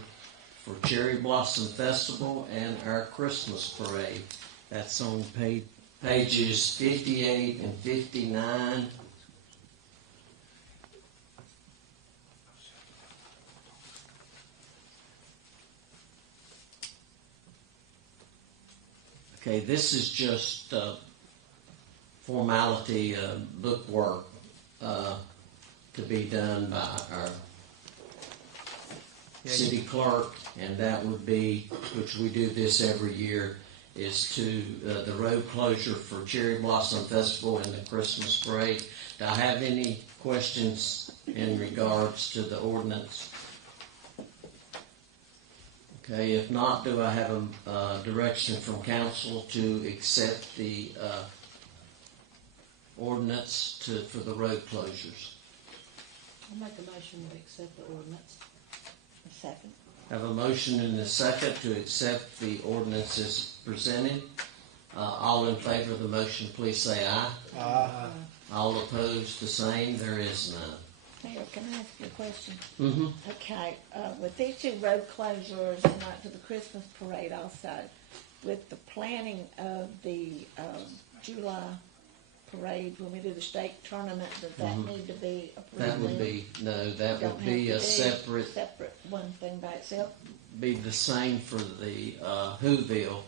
for Cherry Blossom Festival and our Christmas parade. That's on pages 58 and 59. Okay, this is just formality, bookwork to be done by our city clerk, and that would be, which we do this every year, is to the road closure for Cherry Blossom Festival and the Christmas parade. Do I have any questions in regards to the ordinance? Okay, if not, do I have a direction from council to accept the ordinance for the road closures? I'll make a motion to accept the ordinance. A second. Have a motion and a second to accept the ordinance as presented. All in favor of the motion, please say aye. Aye. All opposed, the same. There is none. Mayor, can I ask you a question? Mm-hmm. Okay, with these two road closures and like for the Christmas parade also, with the planning of the July parade, when we do the state tournament, does that need to be approved? That would be, no, that would be a separate, one thing by itself? be the same for the Whoville.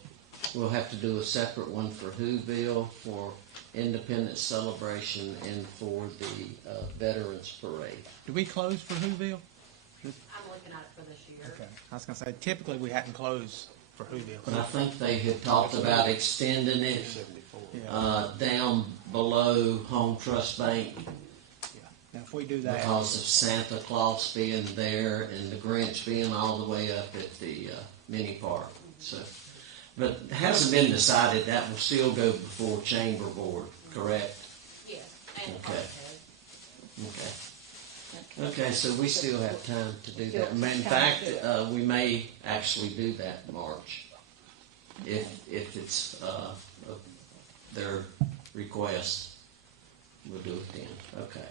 We'll have to do a separate one for Whoville, for Independence Celebration, and for the Veterans Parade. Do we close for Whoville? I'm looking at it for this year. Okay. I was gonna say, typically we hadn't closed for Whoville. But I think they had talked about extending it down below Home Trust Bank Now, if we do that. because of Santa Claus being there and the Grinch being all the way up at the mini park. So, but it hasn't been decided. That will still go before Chamber Board, correct? Yes, and Okay. Okay. Okay, so we still have time to do that. In fact, we may actually do that in March, if it's their request. We'll do it then. Okay.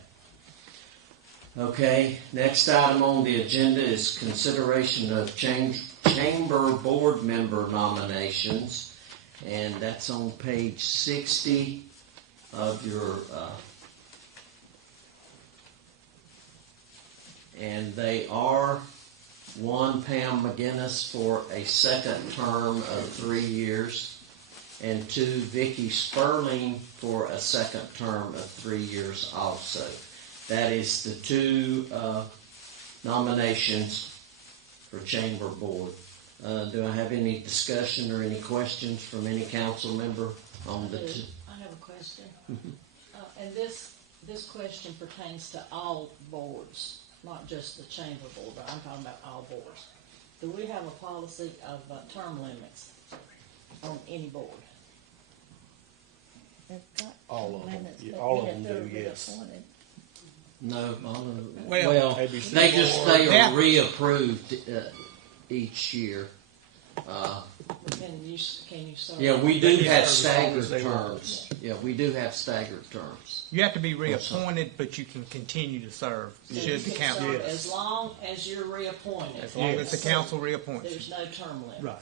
Okay, next item on the agenda is consideration of Chamber Board member nominations, and that's on page 60 of your and they are one, Pam McGinnis for a second term of 3 years, and two, Vicky Sperling for a second term of 3 years also. That is the two nominations for Chamber Board. Do I have any discussion or any questions from any council member on the two? I have a question. And this question pertains to all boards, not just the chamber board, but I'm talking about all boards. Do we have a policy of term limits on any board? They've got All of them. limits, Yeah, but all of yet them they're do, yes. reappointed. No, all of them. Well, Well, ABC they just, board. they are Yeah. reapproved each year. Can you serve? Yeah, we do They have serve as long staggered as they want. terms. Yeah, we do have staggered terms. You have to be reappointed, but you can continue to serve So you should the can council, serve as long as you're reappointed. as long as the council reappoints you. There's no term limit. Right.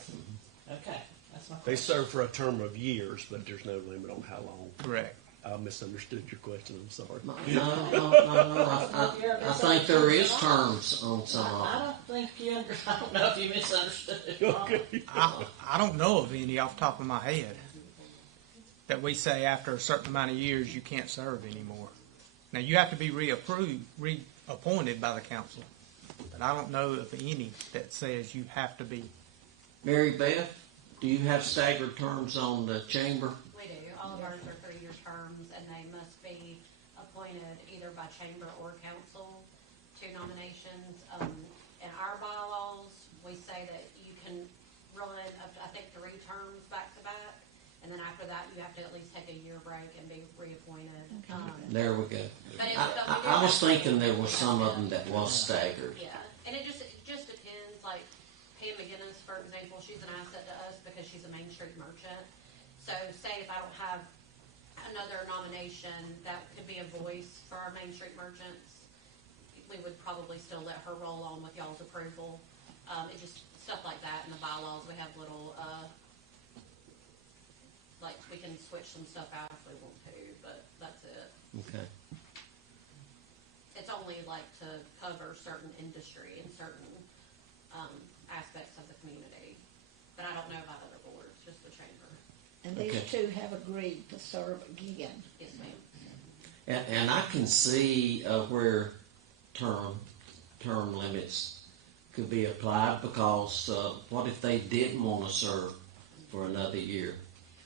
Okay, that's my They question. serve for a term of years, but there's no limit on how long. Correct. I misunderstood your question, I'm sorry. No. I think there is terms on some of I them. don't think you I don't know if you misunderstood. Okay. I don't know of any off the top of my head that we say after a certain amount of years you can't serve anymore. Now, you have to be reappointed by the council, but I don't know of any that says you have to be. Mary Beth, do you have staggered terms on the chamber? We do. All of ours are 3-year terms, and they must be appointed either by chamber or council. 2 nominations, in our bylaws, we say that you can run up to, I think, 3 terms back to back. And then after that, you have to at least take a year break and be reappointed. There we go. But I was thinking there was some of them that was staggered. Yeah, and it just depends, like Pam McGinnis, for example, she's an asset to us because she's a Main Street merchant. So say if I don't have another nomination that could be a voice for our Main Street merchants, we would probably still let her roll on with y'all's approval. It just, stuff like that in the bylaws, we have little, like we can switch some stuff out if we want to, but that's it. Okay. It's only like to cover certain industry and certain aspects of the community. But I don't know about other boards, just the chamber. And these two have agreed to serve again. Yes, ma'am. And I can see where term limits could be applied, because what if they didn't want to serve for another year?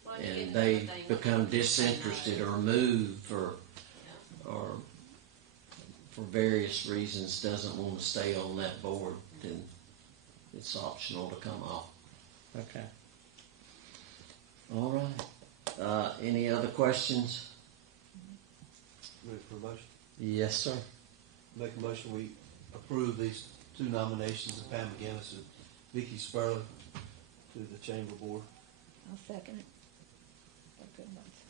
Well, And they become disinterested or move or for various reasons doesn't want to stay on that board, then it's optional to come off. Okay. All right. Any other questions? Ready for a motion? Yes, sir. Make a motion, we approve these 2 nominations of Pam McGinnis and Vicky Spurley to the Chamber Board. I'll second it.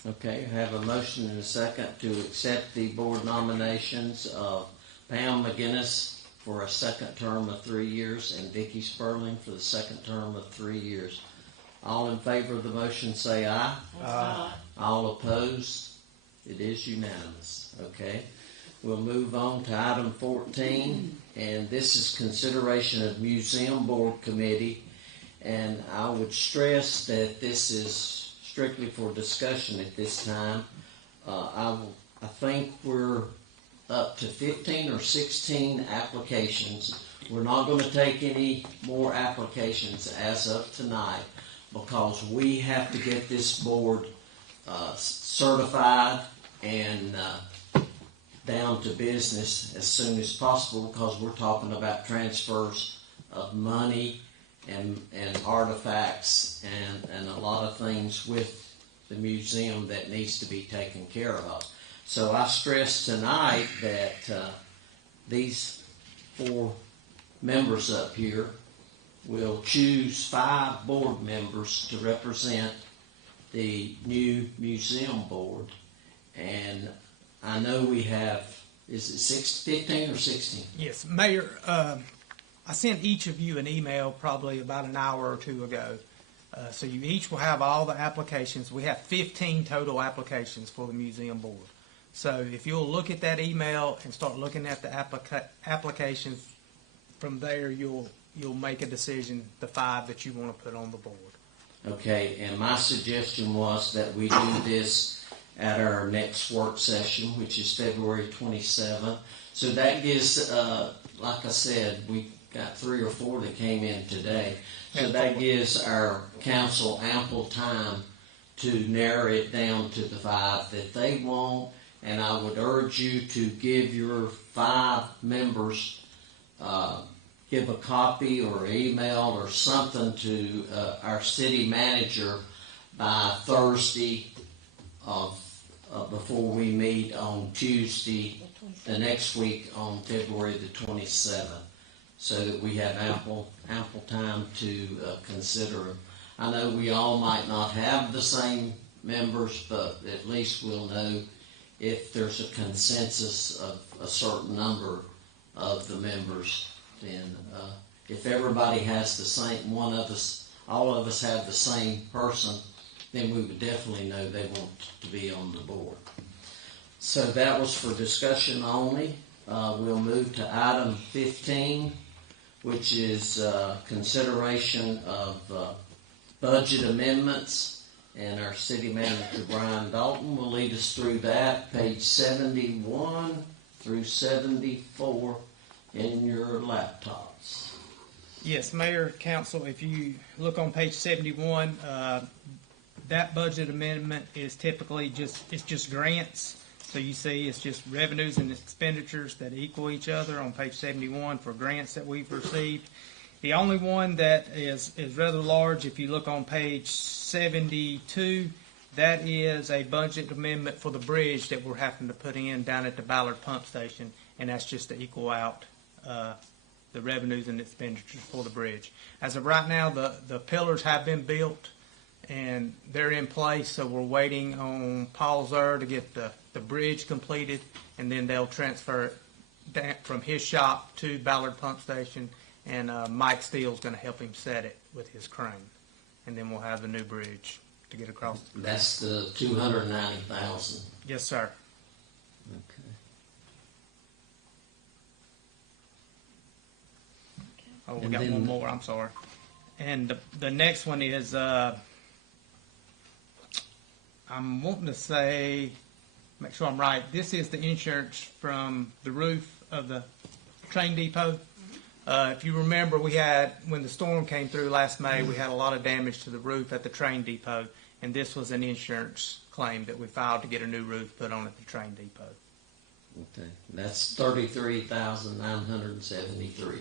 Okay, I have a motion and a second to accept the board nominations of Pam McGinnis for a second term of 3 years and Vicky Sperling for the second term of 3 years. All in favor of the motion say aye. Aye. All opposed? It is unanimous. Okay. We'll move on to item 14, and this is consideration of Museum Board Committee. And I would stress that this is strictly for discussion at this time. I think we're up to 15 or 16 applications. We're not going to take any more applications as of tonight, because we have to get this board certified and down to business as soon as possible, because we're talking about transfers of money and artifacts and a lot of things with the museum that needs to be taken care of. So I stress tonight that these 4 members up here will choose 5 board members to represent the new museum board. And I know we have, is it 15 or 16? Yes, Mayor, I sent each of you an email probably about an hour or 2 ago. So you each will have all the applications. We have 15 total applications for the museum board. So if you'll look at that email and start looking at the applications, from there you'll make a decision, the 5 that you want to put on the board. Okay, and my suggestion was that we do this at our next work session, which is February 27th. So that gives, like I said, we got 3 or 4 that came in today. So that gives our council ample time to narrow it down to the 5 that they want. And I would urge you to give your 5 members, give a copy or email or something to our city manager by Thursday of before we meet on Tuesday the next week on February the 27th, so that we have ample time to consider them. I know we all might not have the same members, but at least we'll know if there's a consensus of a certain number of the members. Then if everybody has the same, all of us have the same person, then we would definitely know they want to be on the board. So that was for discussion only. We'll move to item 15, which is consideration of budget amendments. And our city manager, Brian Dalton, will lead us through that, page 71 through 74 in your laptops. Yes, Mayor, Council, if you look on page 71, that budget amendment is typically just grants. So you see, it's just revenues and expenditures that equal each other on page 71 for grants that we've received. The only one that is rather large, if you look on page 72, that is a budget amendment for the bridge that we're having to put in down at the Ballard Pump Station, and that's just to equal out the revenues and expenditures for the bridge. As of right now, the pillars have been built, and they're in place, so we're waiting on Paul Zer to get the bridge completed, and then they'll transfer it down from his shop to Ballard Pump Station, and Mike Steele's going to help him set it with his crane, and then we'll have the new bridge to get across. That's the 290,000. Yes, sir. Okay. Oh, we And got then- one more. I'm sorry. And the next one is I'm wanting to say, make sure I'm right. This is the insurance from the roof of the train depot. If you remember, we had, when the storm came through last May, we had a lot of damage to the roof at the train depot, and this was an insurance claim that we filed to get a new roof put on at the train depot. Okay. That's 33,973.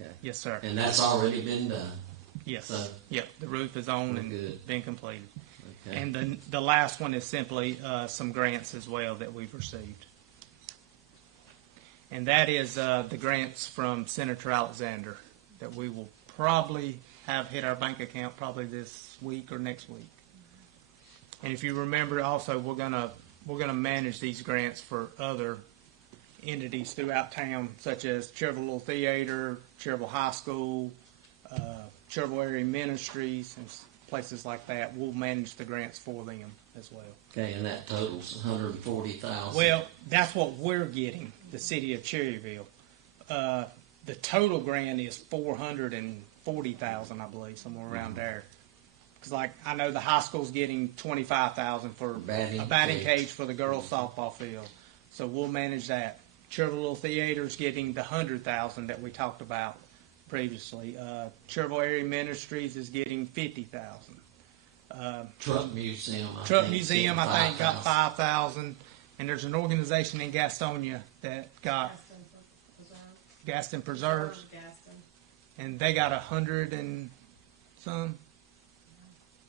Okay. Yes, sir. And that's already been done. Yes. So, Yep. The roof is on and good. been completed. Okay. And the last one is simply some grants as well that we've received. And that is the grants from Senator Alexander that we will probably have hit our bank account probably this week or next week. And if you remember, also we're gonna manage these grants for other entities throughout town, such as Cherville Theater, Cherville High School, Cherville Area Ministries, and places like that. We'll manage the grants for them as well. Okay, and that totals 140,000. Well, that's what we're getting, the city of Cherryville. The total grant is 440,000, I believe, somewhere around there. Because, like, I know the high school's getting 25,000 for a batting cage for the girls' softball field. So we'll manage that. Cherville Theater's getting the 100,000 that we talked about previously. Cherville Area Ministries is getting 50,000. Truck Museum, I Truck think, Museum, getting I think, got 5,000. 5,000. And there's an organization in Gastonia that got Gaston Preserves, and they got 100 and some.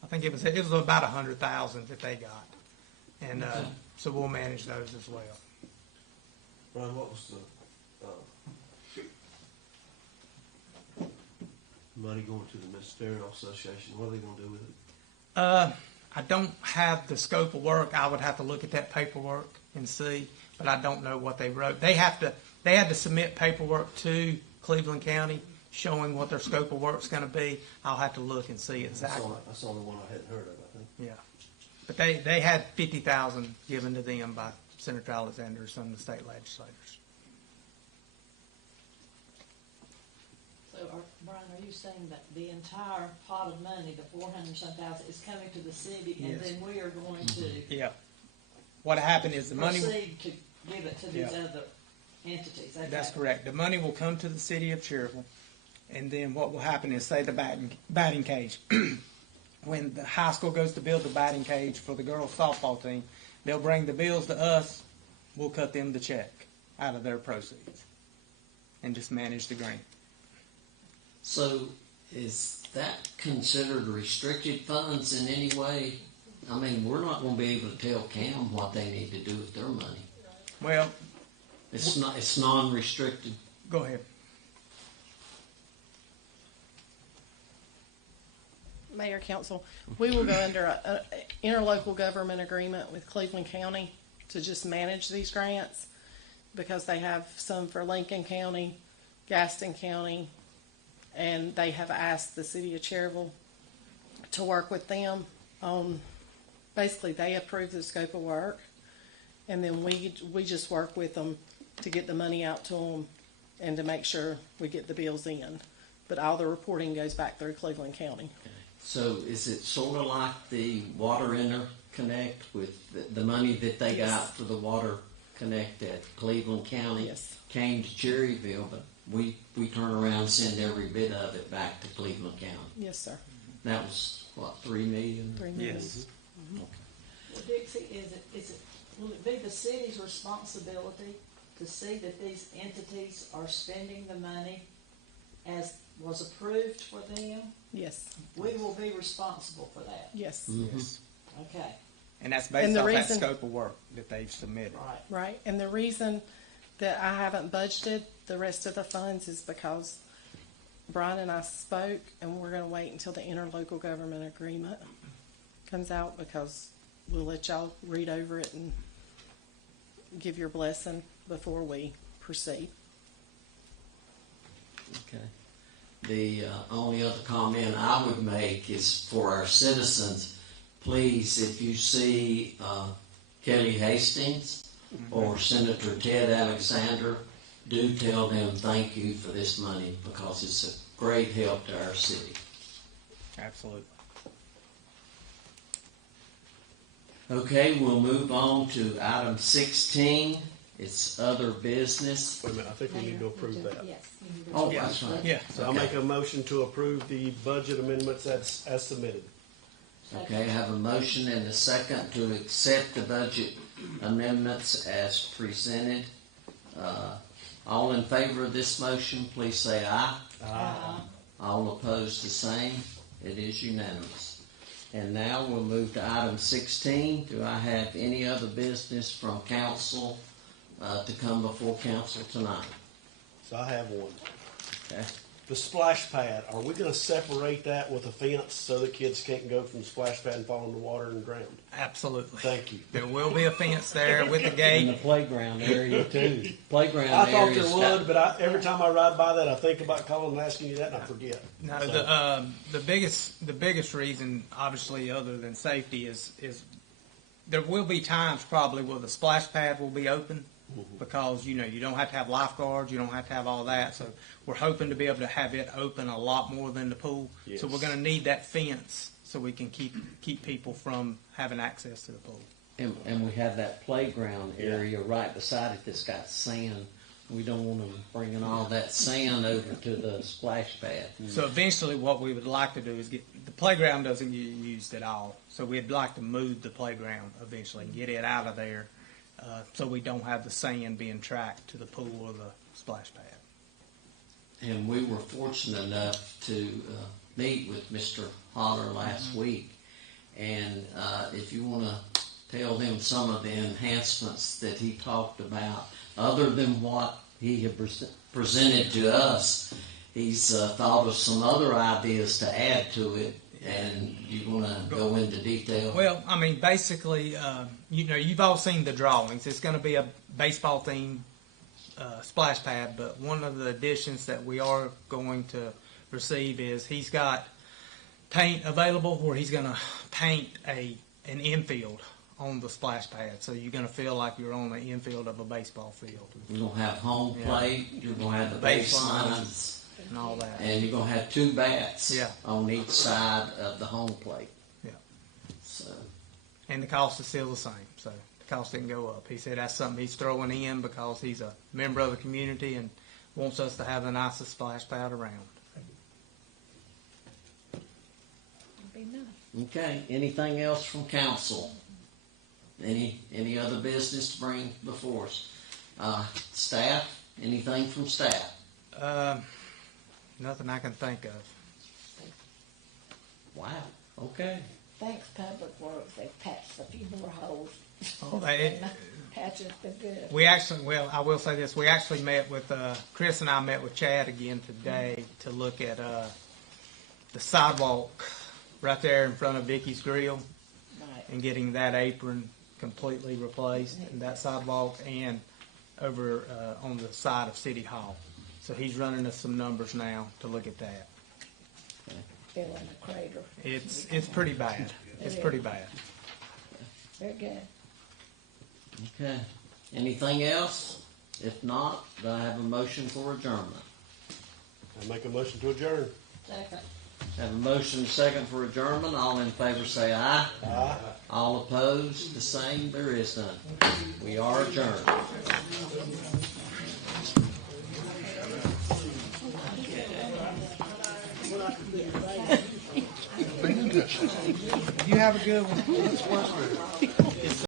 I think it was about 100,000 that they got, and so we'll manage those as well. Ron, what was the money going to the Ministerial Association? What are they going to do with it? I don't have the scope of work. I would have to look at that paperwork and see, but I don't know what they wrote. They had to submit paperwork to Cleveland County showing what their scope of work's going to be. I'll have to look and see exactly. That's the only one I hadn't heard of, I think. Yeah, but they had 50,000 given to them by Senator Alexander and some of the state legislators. So, Brian, are you saying that the entire pot of money, the 400-some thousand, is coming to the city, and Yes. then we are going to Yeah. What happened is the money. proceed to give it to these Yeah. other entities? Okay. That's correct. The money will come to the city of Cherville, and then what will happen is, say, the batting cage. When the high school goes to build the batting cage for the girls' softball team, they'll bring the bills to us. We'll cut them the check out of their proceeds and just manage the grant. So is that considered restricted funds in any way? I mean, we're not going to be able to tell CAM what they need to do with their money. Well, It's not. It's non-restricted. go ahead. Mayor, Council, we will go under an interlocal government agreement with Cleveland County to just manage these grants, because they have some for Lincoln County, Gaston County, and they have asked the city of Cherville to work with them on, basically, they approve the scope of work, and then we just work with them to get the money out to them and to make sure we get the bills in. But all the reporting goes back through Cleveland County. So is it sort of like the Water Interconnect with the money that they Yes. got for the Water Connect at Cleveland County Yes. came to Cherryville, but we turn around and send every bit of it back to Cleveland County. Yes, sir. That was what, $3 million? $3 million. Yes. Well, Dixie, is it Will it be the city's responsibility to see that these entities are spending the money as was approved for them? Yes, We will be responsible for that. yes. Yes. Okay. And that's And based the off that reason- scope of work that they've submitted. Right. Right, and the reason that I haven't budgeted the rest of the funds is because Brian and I spoke, and we're gonna wait until the interlocal government agreement comes out, because we'll let y'all read over it and give your blessing before we proceed. Okay. The only other comment I would make is for our citizens, please, if you see Kelly Hastings or Senator Ted Alexander, do tell them thank you for this money, because it's a great help to our city. Absolutely. Okay, we'll move on to item 16. It's other business. Wait a minute, I think we need to approve that. Oh, that's right. Yeah. So I'll make a motion to approve the budget amendments as submitted. Okay, I have a motion and a second to accept the budget amendments as presented. All in favor of this motion, please say aye. Aye. All opposed, the same. It is unanimous. And now we'll move to item 16. Do I have any other business from council to come before council tonight? So I have one. Okay. The splash pad, are we gonna separate that with a fence so that kids can't go from the splash pad and fall in the water and drown? Absolutely. Thank you. There will be a fence there with a In the gate. playground area too. Playground I thought area's there got- would, but every time I ride by that, I think about calling and asking you that, and I forget. No, So- the biggest reason, obviously, other than safety, is there will be times probably where the splash pad will be open, because you don't have to have lifeguards, you don't have to have all that. So we're hoping to be able to have it open a lot more than the pool. Yes. So we're going to need that fence so we can keep people from having access to the pool. And we have that playground area right beside it that's got sand. We don't want them bringing all that sand over to the splash pad. So eventually, what we would like to do is the playground doesn't get used at all. So we'd like to move the playground eventually and get it out of there, so we don't have the sand being tracked to the pool or the splash pad. And we were fortunate enough to meet with Mr. Holler last week. And if you want to tell them some of the enhancements that he talked about, other than what he had presented to us, he's thought of some other ideas to add to it. And you want to go into detail? Well, I mean, basically, you've all seen the drawings. It's going to be a baseball themed splash pad, but one of the additions that we are going to receive is he's got paint available where he's going to paint an infield on the splash pad, so you're going to feel like you're on the infield of a baseball field. You're going to have home plate, you're going to have the baselines, and all that. and you're going to have two bats Yeah. on each side of the home plate. Yeah. So, And the cost is still the same, so the cost didn't go up. He said that's something he's throwing in because he's a member of the community and wants us to have the nicest splash pad around. okay, anything else from council? Any other business to bring before us? Staff, anything from staff? Nothing I can think of. Wow, okay. Thanks, Public Works, they patched a few more holes. Oh, they- Patches been good. We actually, well, I will say this, we actually met with, Chris and I met with Chad again today to look at, the sidewalk right there in front of Vicky's Grill Right. and getting that apron completely replaced, and that sidewalk, and over, on the side of City Hall. So he's running us some numbers now to look at that. Filling the crater. It's pretty bad. It's pretty bad. Very good. Okay. Anything else? If not, do I have a motion for adjournment? I make a motion to adjourn. Second. Have a motion second for adjournment. All in favor say aye. Aye. All opposed, the same. There is none. We are adjourned. You have a good one.